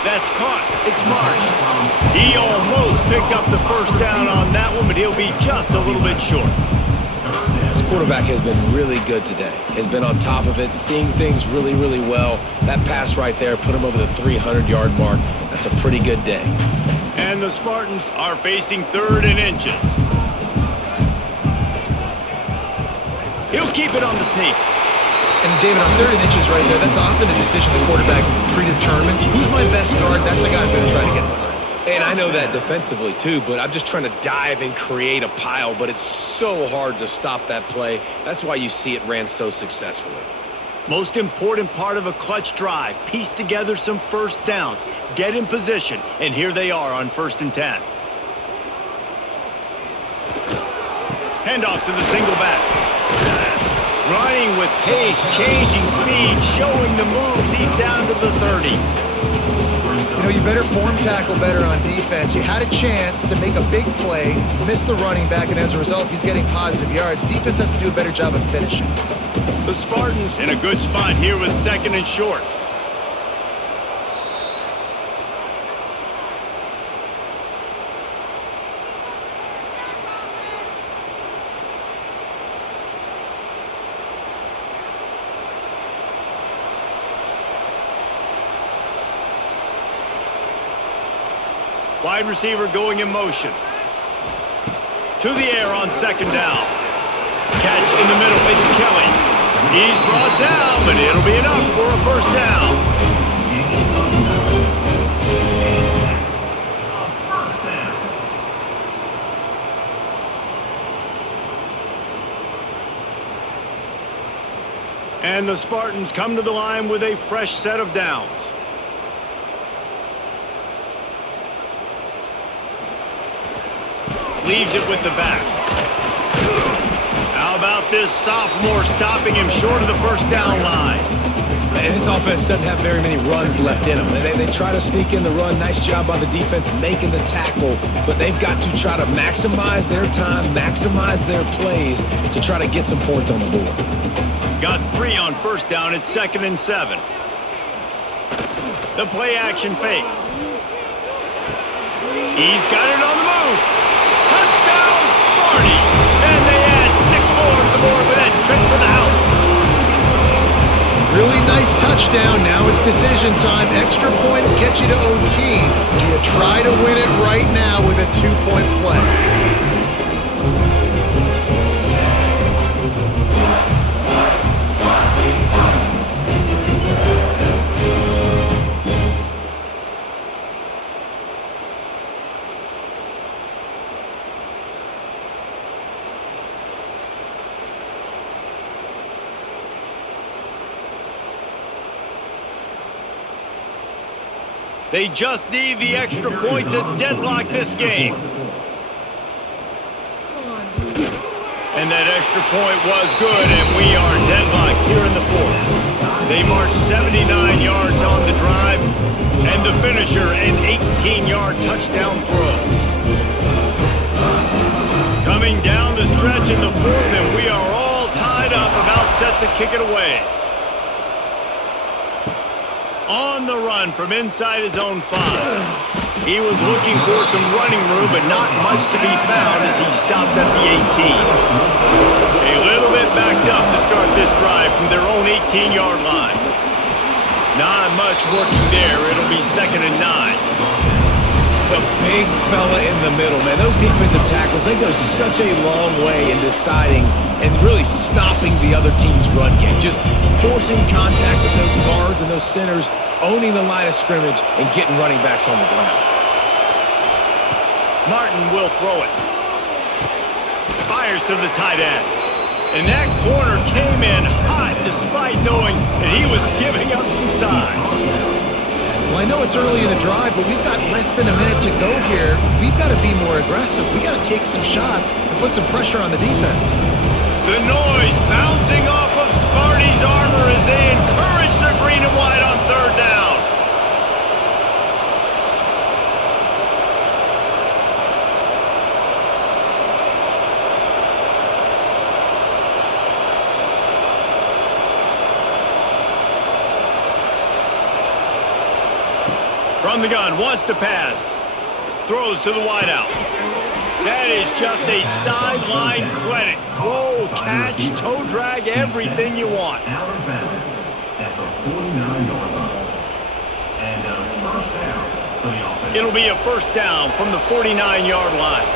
That's caught. It's Marsh. He almost picked up the first down on that one, but he'll be just a little bit short. This quarterback has been really good today. Has been on top of it, seeing things really, really well. That pass right there put him over the 300-yard mark. That's a pretty good day. And the Spartans are facing 3rd and inches. He'll keep it on the sneak. And David, on 3rd and inches right there, that's often a decision the quarterback predetermines. Who's my best guard? That's the guy I'm going to try to get behind. And I know that defensively too, but I'm just trying to dive and create a pile, but it's so hard to stop that play. That's why you see it ran so successfully. Most important part of a clutch drive, piece together some first downs, get in position, and here they are on 1st and 10. Handoff to the single back. Running with pace, changing speed, showing the moves. He's down to the 30. You know, you better form tackle better on defense. You had a chance to make a big play, missed the running back, and as a result, he's getting positive yards. Defense has to do a better job of finishing. The Spartans in a good spot here with 2nd and short. Wide receiver going in motion. To the air on 2nd down. Catch in the middle. It's Kelly. He's brought down, but it'll be enough for a 1st down. And the Spartans come to the line with a fresh set of downs. Leaves it with the back. How about this sophomore stopping him short of the 1st down line? And this offense doesn't have very many runs left in them. They try to sneak in the run. Nice job by the defense making the tackle, but they've got to try to maximize their time, maximize their plays to try to get some points on the board. Got 3 on 1st down. It's 2nd and 7. The play action fake. He's got it on the move. Touchdown, Sparty! And they add 6 more to the board with that trip to the house. Really nice touchdown. Now it's decision time. Extra point will get you to OT. Do you try to win it right now with a 2-point play? They just need the extra point to deadlock this game. And that extra point was good, and we are deadlocked here in the 4th. They marched 79 yards on the drive, and the finisher, an 18-yard touchdown throw. Coming down the stretch in the 4th, and we are all tied up, about set to kick it away. On the run from inside his own 5. He was looking for some running room, but not much to be found as he stopped at the 18. A little bit backed up to start this drive from their own 18-yard line. Not much working there. It'll be 2nd and 9. The big fella in the middle, man. Those defensive tackles, they go such a long way in deciding and really stopping the other team's run game. Just forcing contact with those guards and those centers, owning the line of scrimmage, and getting running backs on the ground. Martin will throw it. Fires to the tight end. And that corner came in hot despite knowing that he was giving up some size. Well, I know it's early in the drive, but we've got less than a minute to go here. We've got to be more aggressive. We've got to take some shots and put some pressure on the defense. The noise bouncing off of Sparty's armor as they encourage their green and white on 3rd down. From From the gun, wants to pass. Throws to the wideout. That is just a sideline credit. Throw, catch, toe drag, everything you want. Out of bounds at the 49-yard line. And a first down for the offense. It'll be a first down from the 49-yard line.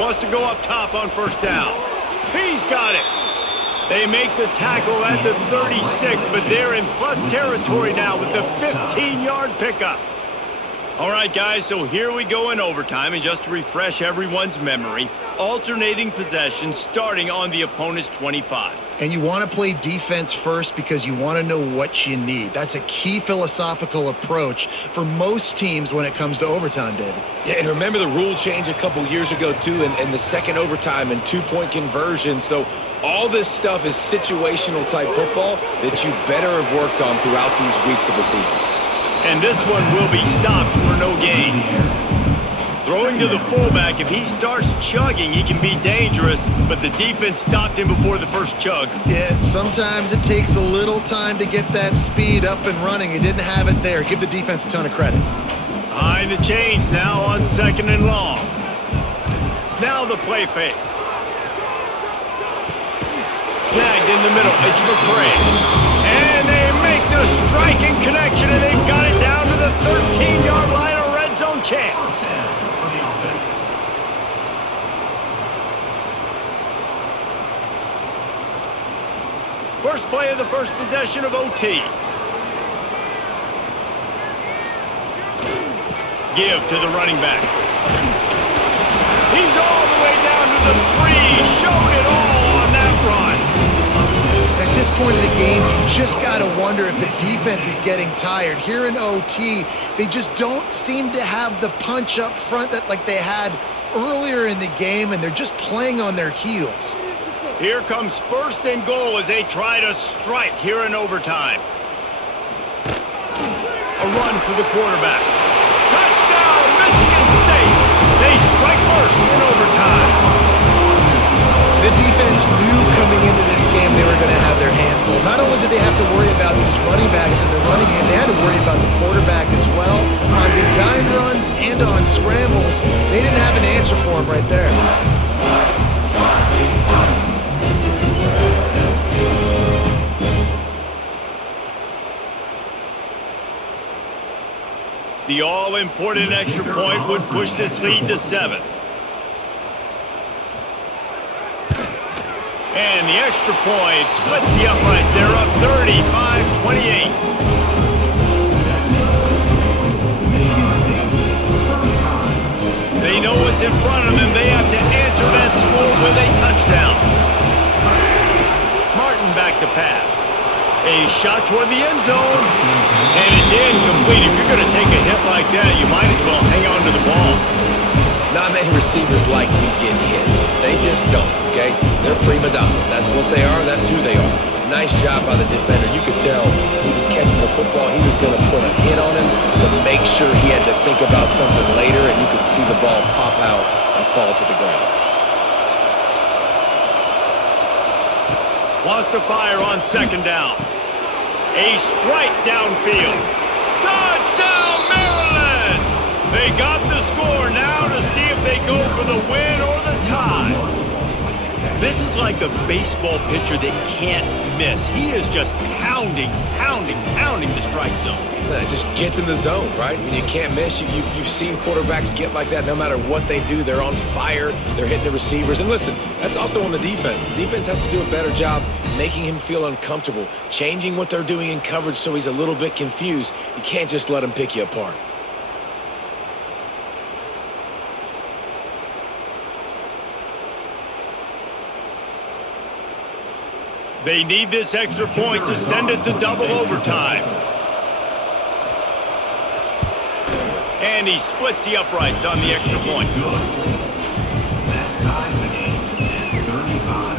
Wants to go up top on first down. He's got it. They make the tackle at the 36, but they're in plus territory now with the 15-yard pickup. All right, guys, so here we go in overtime, and just to refresh everyone's memory, alternating possession starting on the opponent's 25. And you want to play defense first because you want to know what you need. That's a key philosophical approach for most teams when it comes to overtime, David. Yeah, and remember the rule change a couple years ago, too, and the second overtime and two-point conversion. So all this stuff is situational type football that you better have worked on throughout these weeks of the season. And this one will be stopped for no gain. Throwing to the fullback, if he starts chugging, he can be dangerous, but the defense stopped him before the first chug. Yeah, sometimes it takes a little time to get that speed up and running. He didn't have it there. Give the defense a ton of credit. Behind the chains now on 2nd and long. Now the play fake. Snagged in the middle. It's McCray. And they make the striking connection, and they've got it down to the 13-yard line, a red zone chance. First play of the first possession of OT. Give to the running back. He's all the way down to the 3. Showed it all on that run. At this point of the game, you just got to wonder if the defense is getting tired. Here in OT, they just don't seem to have the punch up front that like they had earlier in the game, and they're just playing on their heels. Here comes 1st and goal as they try to strike here in overtime. A run for the quarterback. Touchdown, Michigan State! They strike first in overtime. The defense knew coming into this game they were going to have their hands full. Not only did they have to worry about these running backs in the running game, they had to worry about the quarterback as well. On design runs and on scrambles, they didn't have an answer for him right there. The all-important extra point would push this lead to 7. And the extra point splits the uprights. They're up 35-28. They know what's in front of them. They have to answer that score with a touchdown. Martin back to pass. A shot toward the end zone. And it's incomplete. If you're going to take a hit like that, you might as well hang on to the ball. Not many receivers like to get hit. They just don't, okay? They're prima donnas. That's what they are. That's who they are. Nice job by the defender. You could tell he was catching the football. He was going to put a hit on him to make sure he had to think about something later, and you could see the ball pop out and fall to the ground. Wants to fire on 2nd down. A strike downfield. Touchdown, Maryland! They got the score now to see if they go for the win or the tie. This is like a baseball pitcher that can't miss. He is just pounding the strike zone. It just gets in the zone, right? When you can't miss, you've seen quarterbacks get like that no matter what they do. They're on fire. They're hitting the receivers. And listen, that's also on the defense. The defense has to do a better job making him feel uncomfortable, changing what they're doing in coverage so he's a little bit confused. You can't just let him pick you apart. They need this extra point to send it to double overtime. And he splits the uprights on the extra point. That ties the game at 35.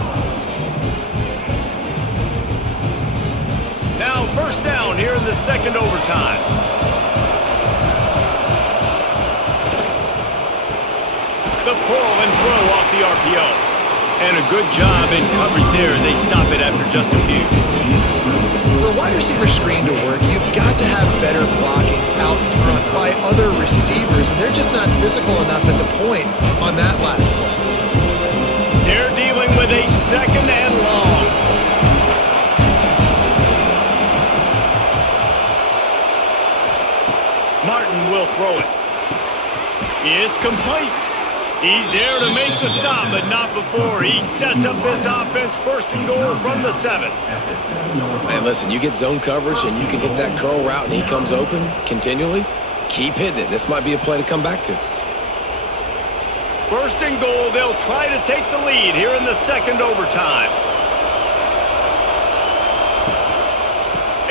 Now 1st down here in the 2nd overtime. The pull and throw off the RPO. And a good job in coverage there as they stop it after just a few. For a wide receiver screen to work, you've got to have better blocking out in front by other receivers, and they're just not physical enough at the point on that last play. They're dealing with a 2nd and long. Martin will throw it. It's complete. He's there to make the stop, but not before. He sets up this offense 1st and goal from the 7. Man, listen, you get zone coverage and you can hit that curl route and he comes open continually, keep hitting it. This might be a play to come back to. 1st and goal, they'll try to take the lead here in the 2nd overtime.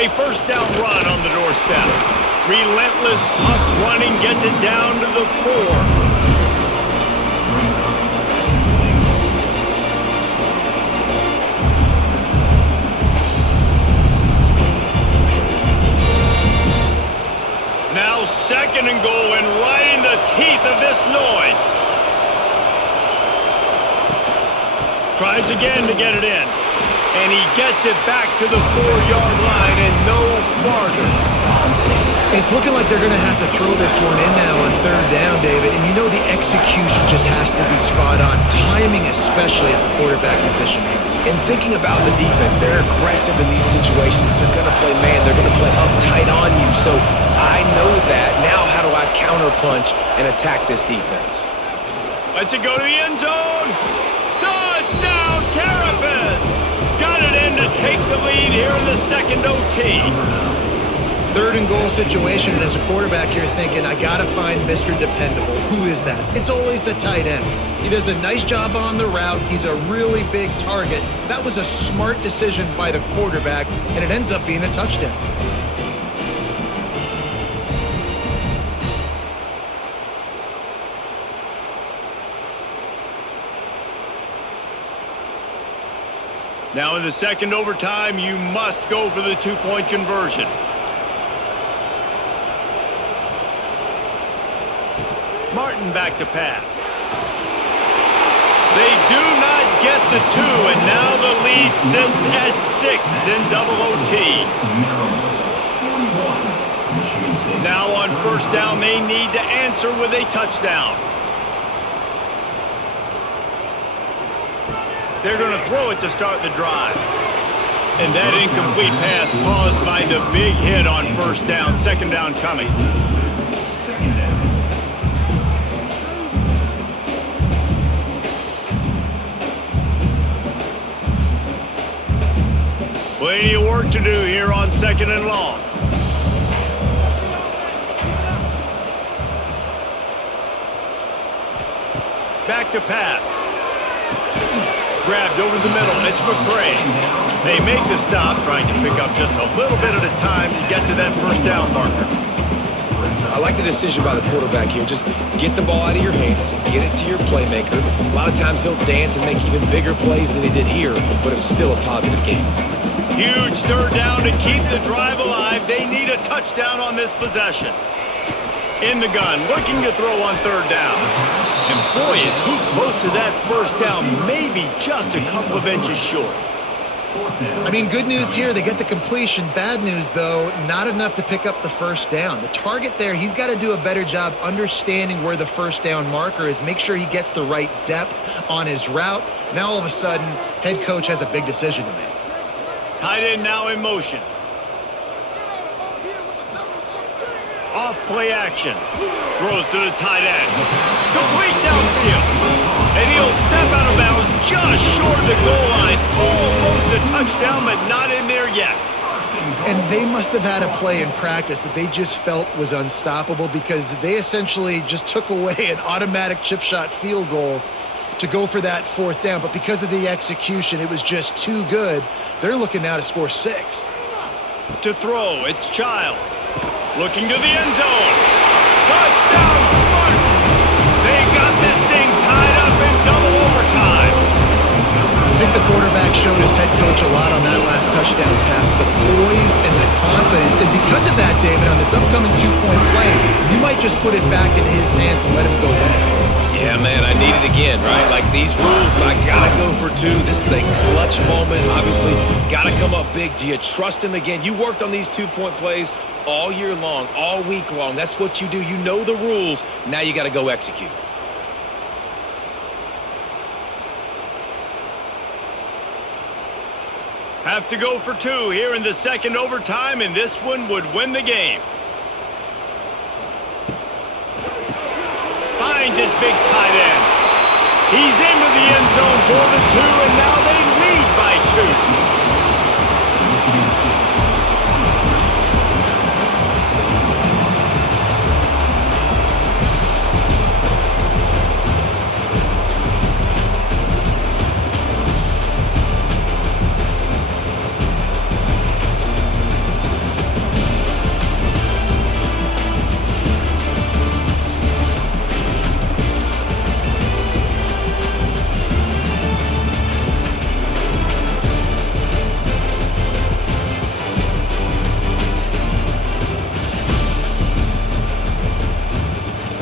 A 1st down run on the doorstep. Relentless, tough running gets it down to the 4. Now 2nd and goal, and right in the teeth of this noise. Tries again to get it in. And he gets it back to the 4-yard line and no farther. It's looking like they're going to have to throw this one in now on 3rd down, David. And you know the execution just has to be spot on. Timing especially at the quarterback position here. And thinking about the defense, they're aggressive in these situations. They're going to play man. They're going to play uptight on you. So I know that. Now how do I counterpunch and attack this defense? Lets it go to the end zone. Touchdown, Terrapins! Got it in to take the lead here in the 2nd OT. 3rd and goal situation, and as a quarterback, you're thinking, I got to find Mr. Dependable. Who is that? It's always the tight end. He does a nice job on the route. He's a really big target. That was a smart decision by the quarterback, and it ends up being a touchdown. Now in the 2nd overtime, you must go for the 2-point conversion. Martin back to pass. They do not get the 2, and now the lead sits at 6 in double OT. Now on 1st down, they need to answer with a touchdown. They're going to throw it to start the drive. And that incomplete pass caused by the big hit on 1st down. 2nd down coming. Plenty of work to do here on 2nd and long. Back to pass. Grabbed over the middle. It's McCray. They make the stop, trying to pick up just a little bit at a time to get to that 1st down marker. I like the decision by the quarterback here. Just get the ball out of your hands, get it to your playmaker. A lot of times he'll dance and make even bigger plays than he did here, but it was still a positive game. Huge 3rd down to keep the drive alive. They need a touchdown on this possession. In the gun, looking to throw on 3rd down. And boy, is he close to that 1st down, maybe just a couple of inches short. I mean, good news here, they get the completion. Bad news, though, not enough to pick up the 1st down. The target there, he's got to do a better job understanding where the 1st down marker is, make sure he gets the right depth on his route. Now, all of a sudden, head coach has a big decision to make. Tight end now in motion. Off play action. Throws to the tight end. Complete downfield. And he'll step out of bounds just short of the goal line. Almost a touchdown, but not in there yet. And they must have had a play in practice that they just felt was unstoppable, because they essentially just took away an automatic chip shot field goal to go for that 4th down. But because of the execution, it was just too good. They're looking now to score 6. To throw, it's Childs. Looking to the end zone. Touchdown, Spartans! They got this thing tied up in double overtime. I think the quarterback showed his head coach a lot on that last touchdown pass, the poise and the confidence. And because of that, David, on this upcoming 2-point play, you might just put it back in his hands and let him go win it. Yeah, man, I need it again, right? Like these rules, I gotta go for two. This is a clutch moment. Obviously, gotta come up big. Do you trust him again? You worked on these 2-point plays all year long, all week long. That's what you do. You know the rules. Now you gotta go execute. Have to go for two here in the second overtime, and this one would win the game. Finds his big tight end. He's into the end zone for the two, and now they